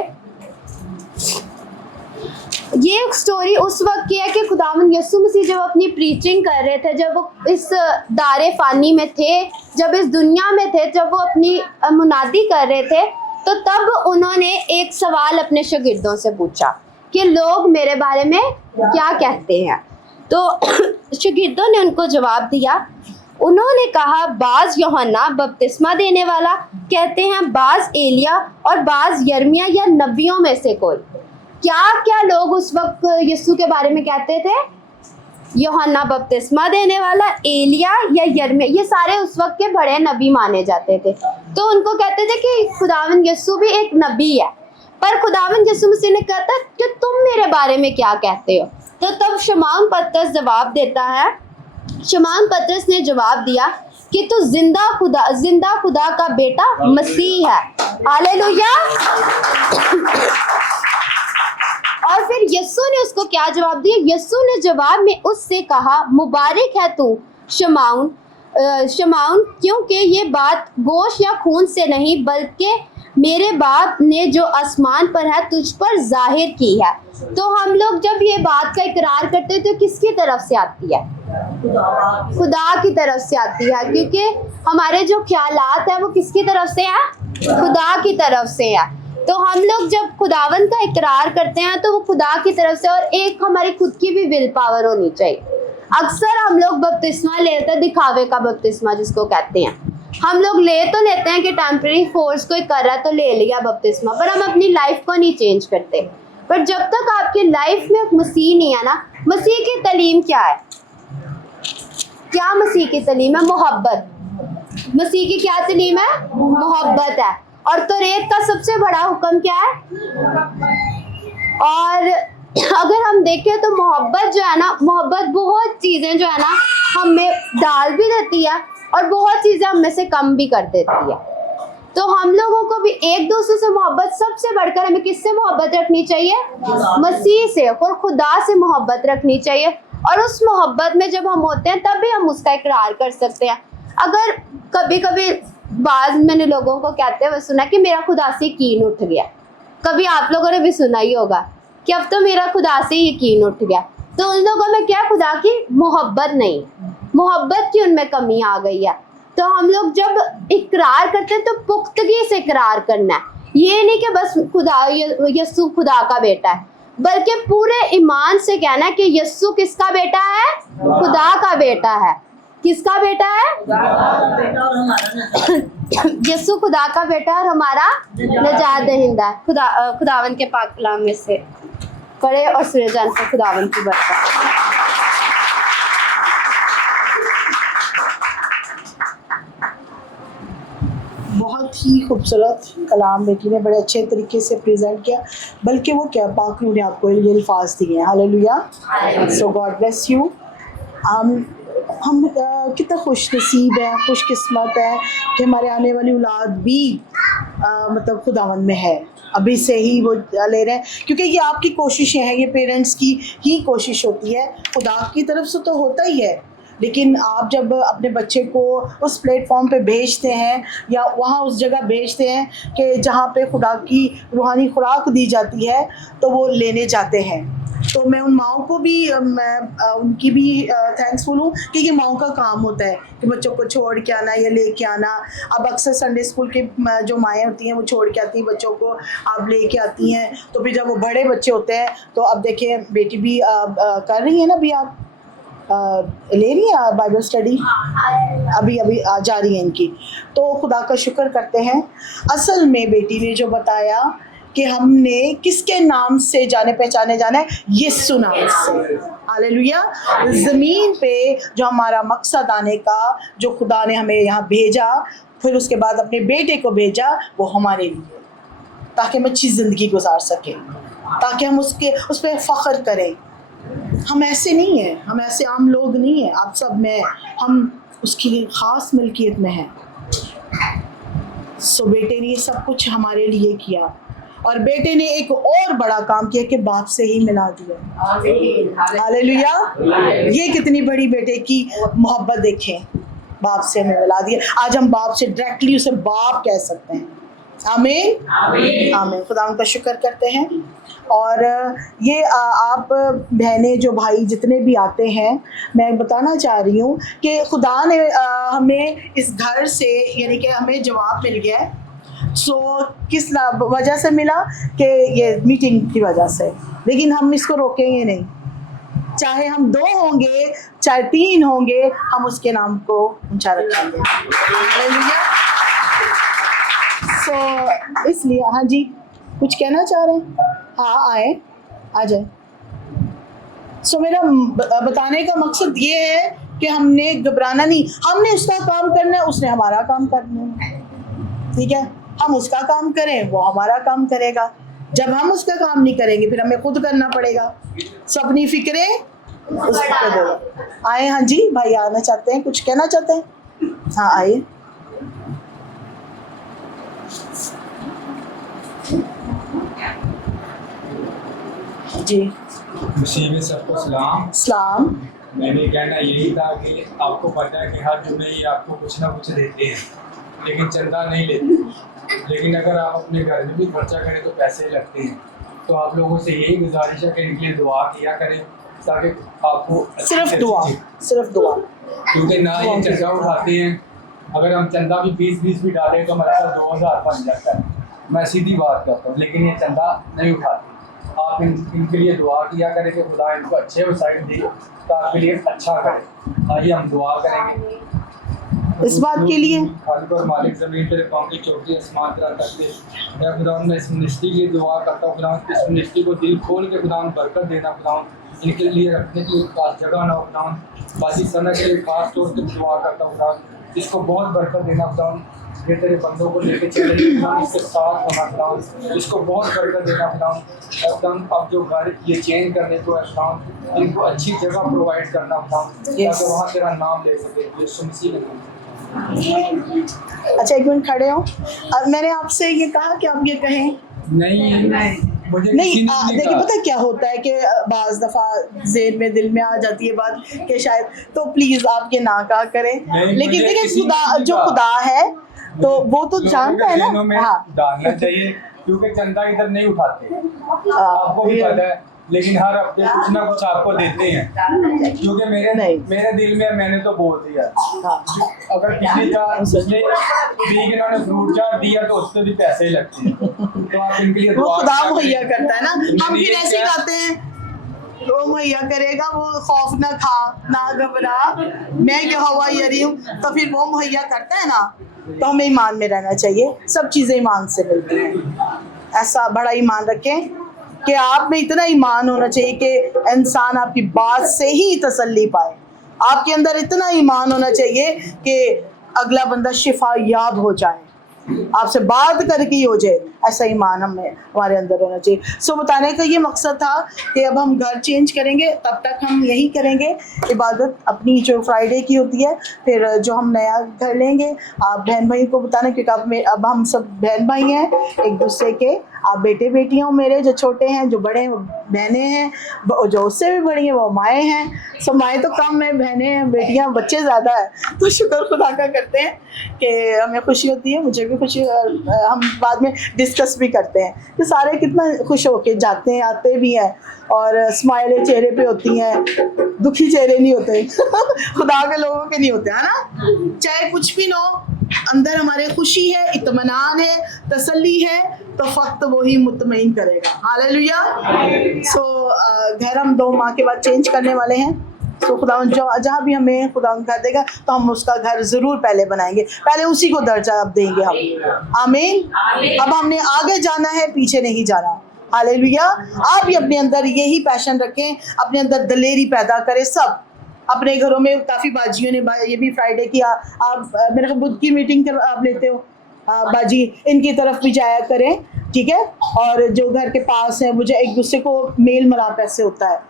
ये एक स्टोरी उस वक्त की है कि खुदावंद यस्सु मसीह जब अपनी प्रीचिंग कर रहे थे, जब वो इस दारे फ़ानी में थे, जब इस दुनिया में थे, जब वो अपनी मुनादी कर रहे थे, तो तब उन्होंने एक सवाल अपने शागिर्दों से पूछा कि लोग मेरे बारे में क्या कहते हैं। तो शागिर्दों ने उनको जवाब दिया, उन्होंने कहा, बाज़ यूहन्ना बपतिस्मा देने वाला कहते हैं, बाज़ एलिया और बाज़ यर्मिया या नबियों में से कोई। क्या लोग उस वक्त यीशु के बारे में कहते थे, यूहन्ना बपतिस्मा देने वाला, एलिया या यर्मिया, ये सारे उस वक्त के बड़े नबी माने जाते थे। तो उनको कहते थे कि खुदावंद यीशु भी एक नबी है। पर खुदावंद यीशु मसीह ने कहता कि तुम मेरे बारे में क्या कहते हो। तो तब शमौन पतरस जवाब देता है, शमौन पतरस ने जवाब दिया कि तू जिंदा खुदा का बेटा मसीह है। हालेलुया। और फिर यीशु ने उसको क्या जवाब दिया, यीशु ने जवाब में उससे कहा, मुबारक है तू शमौन, क्योंकि ये बात गोश्त या खून से नहीं बल्कि मेरे बाप ने जो आसमान पर है तुझ पर जाहिर की है। तो हम लोग जब ये बात का इकरार करते हैं तो किसकी तरफ से आती है, खुदा की तरफ से आती है, क्योंकि हमारे जो ख्यालात हैं वो किसकी तरफ से है, खुदा की तरफ से है। तो हम लोग जब खुदावन का इकरार करते हैं तो वो खुदा की तरफ से, और एक हमारी खुद की भी विल पावर होनी चाहिए। अक्सर हम लोग बपतिस्मा लेते हैं, दिखावे का बपतिस्मा जिसको कहते हैं, हम लोग ले तो लेते हैं कि टेम्परेरी फोर्स कोई कर रहा है तो ले लिया बपतिस्मा, पर हम अपनी लाइफ को नहीं चेंज करते। पर जब तक आपकी लाइफ में मसीह नहीं है ना, मसीह की तालीम क्या है, क्या मसीह की तालीम है, मोहब्बत। मसीह की क्या तालीम है, मोहब्बत है। और तौरात का सबसे बड़ा हुक्म क्या है, और अगर हम देखें तो मोहब्बत जो है ना, मोहब्बत बहुत चीज़ें जो है ना हमें डाल भी देती है और बहुत चीज़ें हम में से कम भी कर देती है। तो हम लोगों को भी एक दूसरे से मोहब्बत, सबसे बढ़कर हमें किससे मोहब्बत रखनी चाहिए? मसीह से और खुदा से मोहब्बत रखनी चाहिए। और उस मोहब्बत में जब हम होते हैं तभी हम उसका इकरार कर सकते हैं। अगर कभी कभी बाज मैंने लोगों को कहते हुए सुना कि मेरा खुदा से यकीन उठ गया, कभी आप लोगों ने भी सुना ही होगा कि अब तो मेरा खुदा से यकीन उठ गया। तो उन लोगों में क्या खुदा की मोहब्बत नहीं, मोहब्बत की उनमें कमी आ गई है। तो हम लोग जब इकरार करते हैं तो पुख्तगी से इकरार करना है, ये नहीं कि बस खुदा यस्सु खुदा का बेटा है, बल्कि पूरे ईमान से कहना है कि यस्सु किसका बेटा है? खुदा का बेटा है। किसका बेटा है? यस्सु खुदा का बेटा और हमारा नजात दहिंदा है। खुदावन के पाक कलाम में से पढ़े और सूरज जान से खुदावन की बरकत। बहुत ही खूबसूरत कलाम बेटी ने बड़े अच्छे तरीके से प्रेजेंट किया, बल्कि वो क्या पाक रूह ने आपको ये अल्फाज दिए हैं। Hallelujah, so God bless you. हम कितना खुश नसीब है, खुशकिस्मत है कि हमारे आने वाली औलाद भी मतलब खुदावन में है, अभी से ही वो ले रहे हैं, क्योंकि ये आपकी कोशिशें हैं, ये पेरेंट्स की ही कोशिश होती है, खुदा की तरफ से तो होता ही है। लेकिन आप जब अपने बच्चे को उस प्लेटफॉर्म पे भेजते हैं या वहाँ उस जगह भेजते हैं कि जहाँ पे खुदा की रूहानी खुराक दी जाती है, तो वो लेने जाते हैं। तो मैं उन माओं को भी उनकी भी थैंक्सफुल हूँ कि ये माओं का काम होता है कि बच्चों को छोड़ के आना या ले के आना। अब अक्सर संडे स्कूल की जो माएँ होती हैं वो छोड़ के आती हैं बच्चों को, आप ले के आती हैं। तो फिर जब वो बड़े बच्चे होते हैं तो अब देखिए बेटी भी कर रही है ना, अभी आप ले रही है बाइबल स्टडी, अभी जा रही है इनकी। तो खुदा का शुक्र करते हैं। असल में बेटी ने जो बताया कि हमने किसके नाम से जाने पहचाने जाना है, यीशु नाम से। हालेलुया। ज़मीन पे जो हमारा मकसद आने का, जो खुदा ने हमें यहाँ भेजा, फिर उसके बाद अपने बेटे को भेजा, वो हमारे लिए, ताकि हम अच्छी ज़िंदगी गुजार सकें, ताकि हम उस पर फ़ख्र करें। हम ऐसे नहीं हैं, हम ऐसे आम लोग नहीं हैं, आप सब में, हम उसकी ख़ास मिल्कियत में हैं। सो बेटे ने ये सब कुछ हमारे लिए किया, और बेटे ने एक और बड़ा काम किया कि बाप से ही मिला दिया। हालेलुया। ये कितनी बड़ी बेटे की मोहब्बत देखें, बाप से हमें मिला दिया। आज हम बाप से डायरेक्टली उसे बाप कह सकते हैं। आमीन आमीन। खुदा का शुक्र करते हैं। और ये आप बहनें जो भाई जितने भी आते हैं, मैं बताना चाह रही हूँ कि खुदा ने हमें इस घर से, यानी कि हमें जवाब मिल गया है। सो किस वजह से मिला? कि ये मीटिंग की वजह से। लेकिन हम इसको रोकेंगे नहीं, चाहे हम 2 होंगे चाहे 3 होंगे, हम उसके नाम को ऊंचा रखेंगे। सो इसलिए हाँ जी, कुछ कहना चाह रहे हैं? हाँ आए, आ जाए। सो मेरा बताने का मकसद ये है कि हमने घबराना नहीं, हमने उसका काम करना है, उसने हमारा काम करना है। ठीक है, हम उसका काम करें, वो हमारा काम करेगा। जब हम उसका काम नहीं करेंगे फिर हमें खुद करना पड़ेगा। सो अपनी फिक्रें उस पर दो। आए हाँ जी, भाई आना चाहते हैं, कुछ कहना चाहते हैं? हाँ आइए जी। मसीह में सबको सलाम। सलाम। मैंने कहना यही था कि आपको पता है कि हर जुम्मे ही आपको कुछ ना कुछ देते हैं, लेकिन चंदा नहीं लेते। लेकिन अगर आप अपने घर में भी खर्चा करें तो पैसे लगते हैं। तो आप लोगों से यही गुजारिश है कि इनके लिए दुआ किया करें, ताकि आपको सिर्फ दुआ, सिर्फ दुआ। क्योंकि ना ये चंदा उठाते हैं, अगर हम चंदा भी 20-20 भी डालें तो हमारे पास 2000 बन जाता है। मैं सीधी बात करता हूँ, लेकिन ये चंदा नहीं उठाते। आप इनके लिए दुआ किया करें कि खुदा इनको अच्छे वसाइल दे तो आपके लिए अच्छा करें। आइए हम दुआ करेंगे इस बात के लिए। खालिक और मालिक ज़मीन पर कौम की चौकी आसमान तक करते, मैं खुदा मैं इस मिनिस्ट्री के लिए दुआ करता हूँ। खुदा इस मिनिस्ट्री को दिल खोल के खुदा बरकत देना, खुदा इनके लिए रखने के लिए खास जगह ना हो, खुदा बाजी समय के लिए खास तौर पर दुआ करता हूँ। खुदा इसको बहुत बरकत देना, खुदा ये तेरे बंदों को लेके चले खुदावन, इसके साथ होना खुदावन, इसको बहुत बरकत देना खुदावन। खुदावन अब जो घर ये चेंज करने को है खुदावन, इनको अच्छी जगह प्रोवाइड करना खुदावन, ताकि वहाँ तेरा नाम ले सके यीशु मसीह के नाम से। अच्छा एक मिनट खड़े हो। अब मैंने आपसे ये कहा कि आप ये कहें नहीं मुझे नहीं, किसी ने नहीं देखिए कहा। पता क्या होता है कि बाज दफ़ा ज़ेहन में दिल में आ जाती है बात कि शायद, तो प्लीज़ आप ये ना कहा करें। नहीं, लेकिन मुझे देखिए किसी ने खुदा नहीं जो कहा। खुदा है तो वो तो लोगों जानता के है ज़हनों में ना। हाँ डालना चाहिए, क्योंकि चंदा इधर नहीं उठाते, हाँ, आपको भी पता है, लेकिन हर हफ्ते कुछ ना कुछ आपको देते हैं, क्योंकि मेरे दिल में मैंने तो बोल दिया, हाँ। अगर पिछले वीक इन्होंने फ्रूट चाट दिया तो उससे भी पैसे ही लगते हैं, तो आप इनके लिए वो दुआ खुदा करें। मुहैया करता है ना। हम ये फिर ऐसे क्या- कहते हैं वो मुहैया करेगा, वो खौफ ना खा ना घबरा, मैं यहोवा यरी हूँ, तो फिर वो मुहैया करता है ना। तो हमें ईमान में रहना चाहिए, सब चीज़ें ईमान से मिलती हैं। ऐसा बड़ा ईमान रखें कि आप में इतना ईमान होना चाहिए कि इंसान आपकी बात से ही तसल्ली पाए। आपके अंदर इतना ईमान होना चाहिए कि अगला बंदा शिफा याब हो जाए, आपसे बात करके ही हो जाए, ऐसा ईमान हमें हमारे अंदर होना चाहिए। सो बताने का ये मकसद था कि अब हम घर चेंज करेंगे, तब तक हम यही करेंगे इबादत अपनी जो फ्राइडे की होती है। फिर जो हम नया घर लेंगे आप बहन भाई को बताना, क्योंकि अब हम सब बहन भाई हैं एक दूसरे के। आप बेटे बेटियाँ हो मेरे, जो छोटे हैं, जो बड़े हैं वो बहनें हैं, जो उससे भी बड़ी हैं वो माएँ हैं। सब माएँ तो कम है, बहनें हैं, बेटियाँ बच्चे ज़्यादा है। तो शुक्र खुदा का करते हैं कि हमें खुशी होती है, मुझे भी खुशी। हम बाद में डिस्कस भी करते हैं कि सारे कितना खुश होके जाते हैं, आते भी हैं, और स्माइलें चेहरे पे होती हैं, दुखी चेहरे नहीं होते खुदा के लोगों के नहीं होते, है ना। चाहे कुछ भी ना हो, अंदर हमारे खुशी है, इत्मीनान है, तसल्ली है, तो फक्त वही मुतमईन करेगा। हालेलुया। सो घर हम 2 माह के बाद चेंज करने वाले हैं। तो खुदा जो जहाँ भी हमें खुदा कर देगा तो हम उसका घर ज़रूर पहले बनाएंगे, पहले उसी को दर्जा अब देंगे हम। आमीन। अब हमने आगे जाना है, पीछे नहीं जाना। हालेलुया। आप भी अपने अंदर यही पैशन रखें, अपने अंदर दलेरी पैदा करें। सब अपने घरों में, काफ़ी बाजियों ने ये भी फ्राइडे किया, आप मेरे को बुध की मीटिंग आप लेते हो, बाजी इनकी तरफ भी जाया करें, ठीक है। और जो घर के पास है, मुझे एक दूसरे को मेल मिलाप ऐसे होता है,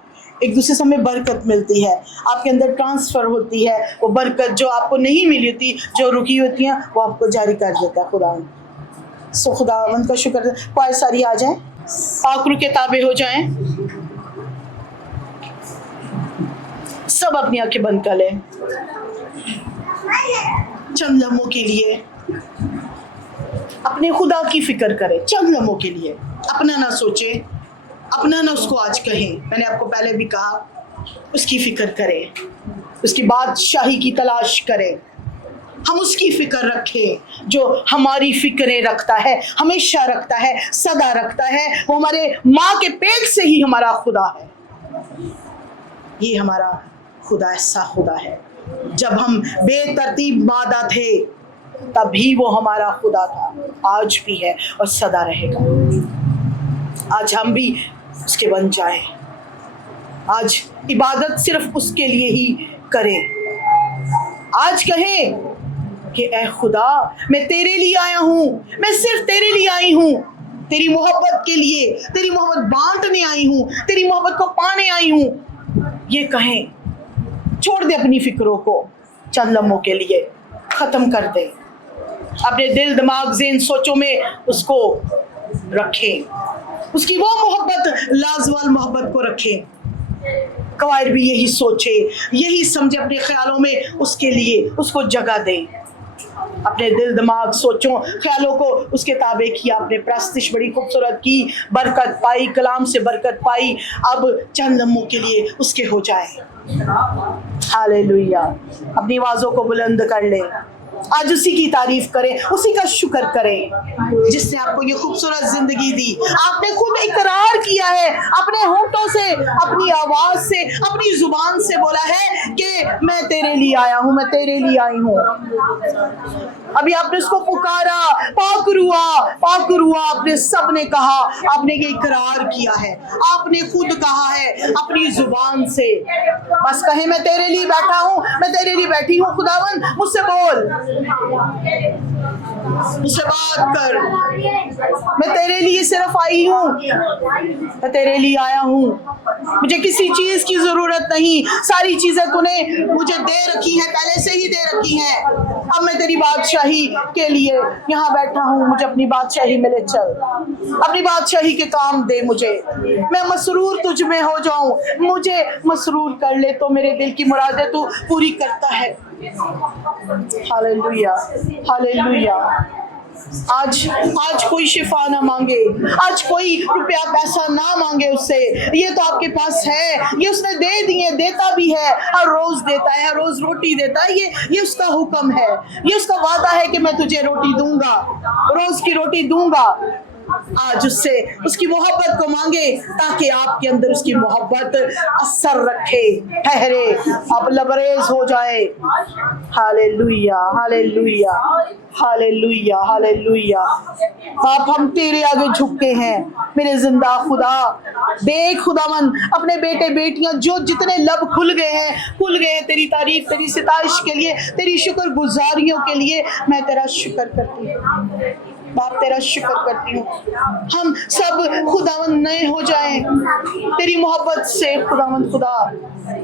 एक दूसरे से हमें बरकत मिलती है, आपके अंदर ट्रांसफ़र होती है। वो बरकत जो आपको नहीं मिली होती, जो रुकी होती हैं, वो आपको जारी कर देता है खुदा। सो खुदावंद का शुक्र। पाए सारी आ जाएं, आखिर के ताबे हो जाएं, सब अपनी आंखें बंद कर लें चंद लम्हों के लिए। अपने खुदा की फिक्र करें चंद लम्हों के लिए, अपना ना सोचें, अपना ना उसको आज कहें। मैंने आपको पहले भी कहा, उसकी फिक्र करें, उसकी बादशाही की तलाश करें। हम उसकी फिक्र रखें जो हमारी फिक्रें रखता है, हमेशा रखता है, सदा रखता है। वो हमारे माँ के पेट से ही हमारा खुदा है। ये हमारा खुदा ऐसा खुदा है, जब हम बेतरतीब मादा थे तभी वो हमारा खुदा था, आज भी है और सदा रहेगा। आज हम भी उसके बन जाएं, आज इबादत सिर्फ उसके लिए ही करें। आज कहें कि ऐ खुदा, मैं तेरे लिए आया हूँ, मैं सिर्फ तेरे लिए आई हूँ, तेरी मोहब्बत के लिए, तेरी मोहब्बत बांटने आई हूँ, तेरी मोहब्बत को पाने आई हूँ। ये कहें, छोड़ दे अपनी फिक्रों को, चंद लम्हों के लिए ख़त्म कर दे, अपने दिल दिमाग ज़हन सोचों में उसको रखें, उसकी वो मोहब्बत, लाजवाल मोहब्बत को रखें। कवायद भी यही सोचे, यही समझे, अपने ख्यालों में उसके लिए उसको जगह दें। अपने दिल दिमाग सोचों ख्यालों को उसके ताबे किया, अपने प्रस्तिश बड़ी खूबसूरत की, बरकत पाई, कलाम से बरकत पाई। अब चंद लम्हों के लिए उसके हो जाए। हालेलुया। अपनी आवाज़ों को बुलंद कर ले, आज उसी की तारीफ करें, उसी का शुक्र करें जिसने आपको ये खूबसूरत जिंदगी दी। आपने खुद इकरार किया है, अपने होंठों से, अपनी आवाज से, अपनी जुबान से बोला है कि मैं तेरे लिए आया हूँ, मैं तेरे लिए आई हूँ। अभी आपने उसको पुकारा, पाकरुआ पाकरुआ, आपने सबने कहा, आपने ये इकरार किया है, आपने खुद कहा है अपनी जुबान से। बस कहे मैं तेरे लिए बैठा हूँ, मैं तेरे लिए बैठी हूँ खुदावन, मुझसे बोल, मुझसे बात कर, मैं तेरे लिए सिर्फ आई हूँ, मैं तेरे लिए आया हूँ, मुझे किसी चीज की जरूरत नहीं, सारी चीजें तूने मुझे दे रखी है, पहले से ही दे रखी है। अब मैं तेरी बादशाही के लिए यहाँ बैठा हूँ, मुझे अपनी बादशाही में ले चल, अपनी बादशाही के काम दे मुझे, मैं मसरूर तुझ में हो जाऊं, मुझे मसरूर कर ले तो मेरे दिल की मुरादें तू पूरी करता है। Hallelujah hallelujah. आज कोई शिफा ना मांगे, आज कोई रुपया पैसा ना मांगे उससे, ये तो आपके पास है, ये उसने दे दिए, देता भी है, हर रोज देता है, हर रोज रोटी देता है, ये उसका हुक्म है, ये उसका वादा है कि मैं तुझे रोटी दूंगा, रोज की रोटी दूंगा। आज उससे उसकी मोहब्बत को मांगे ताकि आपके अंदर उसकी मोहब्बत असर रखे, ठहरे, आप लबरेज हो जाए। Hallelujah hallelujah hallelujah hallelujah. आप हम तेरे आगे झुकते हैं मेरे जिंदा खुदा। देख खुदावन, अपने बेटे बेटियां जो जितने लब खुल गए हैं तेरी तारीफ, तेरी सितारिश के लिए, तेरी शुक्र गुजारियों के लिए मैं तेरा शुक्र करती हूँ बाप, तेरा शुक्र करती हूँ। हम सब खुदावन नए हो जाएं तेरी मोहब्बत से खुदावन, खुदा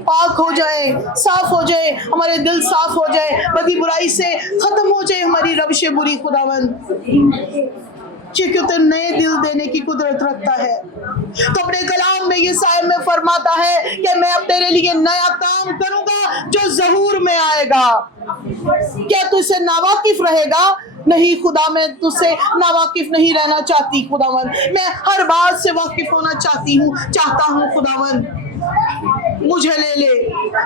पाक हो जाए, साफ हो जाए, हमारे दिल साफ हो जाए, बदी बुराई से खत्म हो जाए हमारी रविशे बुरी खुदावन, क्योंकि तो नए दिल देने की कुदरत रखता है। तो अपने कलाम में ये साहिब में फरमाता है कि मैं अब तेरे लिए नया काम करूंगा जो ज़हूर में आएगा। क्या तू इससे नावाकिफ रहेगा? नहीं खुदा, मैं तुझसे नावाकिफ नहीं रहना चाहती खुदावन, मैं हर बात से वाकिफ होना चाहता हूँ खुदावन। मुझे ले ले,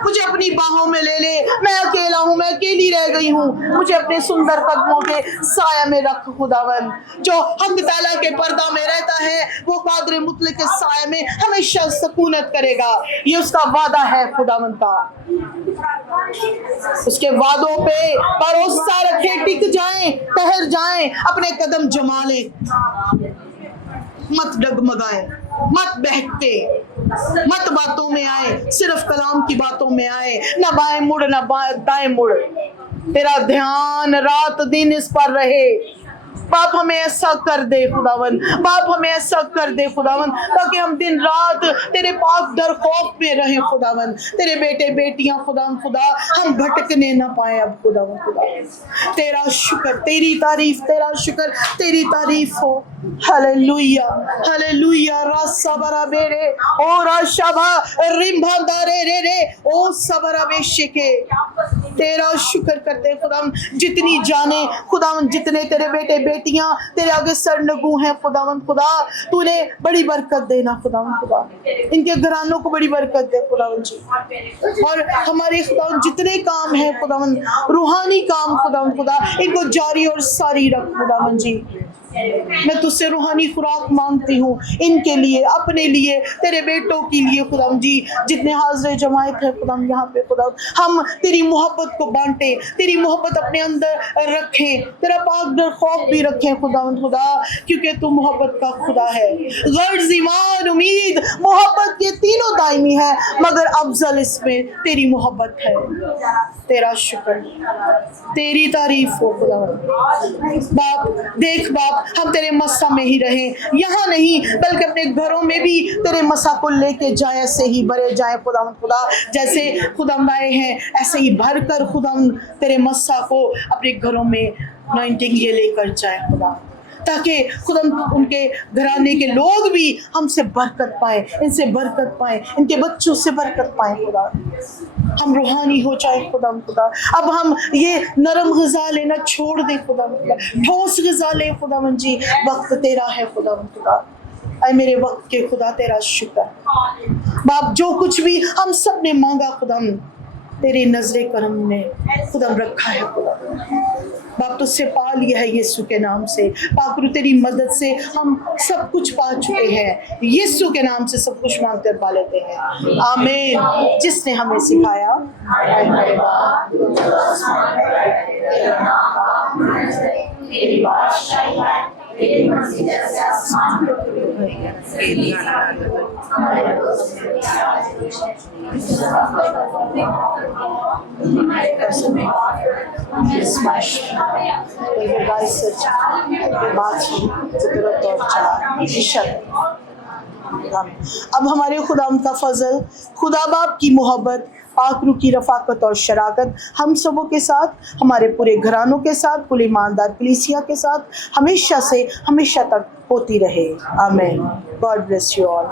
मुझे अपनी बाहों में ले ले, मैं अकेला हूँ, मैं अकेली रह गई हूँ, मुझे अपने सुंदर कदमों के साया में रख खुदावन। जो हक ताला के पर्दा में रहता है वो कादर मुतलक के साया में हमेशा सुकूनत करेगा, ये उसका वादा है खुदावन का। उसके वादों पे भरोसा रखे, टिक जाएं, ठहर जाएं, अपने कदम जमा ले, मत डगमगाए, मत बहके, मत बातों में आए, सिर्फ कलाम की बातों में आए, ना बाएं मुड़ ना दाएं मुड़, तेरा ध्यान रात दिन इस पर रहे। बाप हमें ऐसा कर दे खुदावन, बाप हमें ऐसा कर दे खुदावन, ताकि हम दिन रात तेरे पाक दर खौफ में रहें खुदावन, तेरे बेटे बेटियां खुदावन खुदा हम भटकने ना पाए अब खुदावन खुदा। तेरा शुक्र, तेरी तारीफ, तेरा शुक्र, तेरी तारीफ हो। Hallelujah hallelujah. रासा बरा बेरे ओ राशाबा रिम्भा दारे रे रे ओ सबरा बेशिके, तेरा शुक्र करते खुदावन। जितनी जाने खुदावन, जितने तेरे बेटे बेटियां तेरे आगे सर लगू हैं खुदावन खुदा, तूने बड़ी बरकत देना खुदावन खुदा, इनके घरानों को बड़ी बरकत दे खुदावन जी। और हमारे खुदावन जितने काम हैं खुदावन, रूहानी काम खुदावन खुदा, इनको जारी और सारी रख खुदावन जी। मैं तुझसे रूहानी खुराक मांगती हूँ इनके लिए, अपने लिए, तेरे बेटों के लिए खुदाम जी, जितने हाजिर जमायत है खुदाम यहाँ पे खुदाम, हम तेरी मोहब्बत को बांटे, तेरी मोहब्बत अपने अंदर रखें, तेरा पाक डर खौफ भी रखें खुदाम खुदा, क्योंकि तू मोहब्बत का खुदा है। गर्ज, ईमान, उम्मीद, मोहब्बत ये तीनों दायमी है, मगर अफजल इसमें तेरी मोहब्बत है। तेरा शुक्र, तेरी तारीफ हो खुदा। बाप देख बाप, हम तेरे मस्सा में ही रहें, यहाँ नहीं बल्कि अपने घरों में भी तेरे मस्सा को लेके जाए, ऐसे ही भरे जाए खुदा खुदा, जैसे खुदा आए हैं ऐसे ही भर कर खुदा तेरे मस्सा को अपने घरों में अनॉइंटिंग ये लेकर जाए खुदा, ताकि खुदा उनके घराने के लोग भी हमसे बरकत पाए, इनसे बरकत पाए, इनके बच्चों से बरकत पाए खुदा। हम रूहानी हो जाए खुदा खुदा। अब हम ये नरम ग़िज़ा लेना छोड़ दे खुदा खुदा, ठोस ग़िज़ा ले खुदा जी। वक्त तेरा है खुदा खुदा, ऐ मेरे वक्त के खुदा तेरा शुक्र बाप। जो कुछ भी हम सब ने मांगा खुदा, तेरी नजरे करम ने खुदा रखा है खुदा। बाप तुझसे पा लिया है यीशु के नाम से। पाक रू तेरी मदद से हम सब कुछ पा चुके हैं। यीशु के नाम से सब कुछ मांगते और पा लेते हैं। आमीन। जिसने हमें सिखाया ऐ हमारे बाप, तेरी बादशाही है, तेरी मर्जी जैसे आसमान पर पृथ्वी पर, तेरी हमारे अब हमारे खुदाम का फजल, खुदा बाप की मोहब्बत, पाक रूह की रफाकत और शराकत हम सबों के साथ, हमारे पूरे घरानों के साथ, कुल ईमानदार कलीसिया के साथ हमेशा से हमेशा तक होती रहे। आमीन। God bless you all.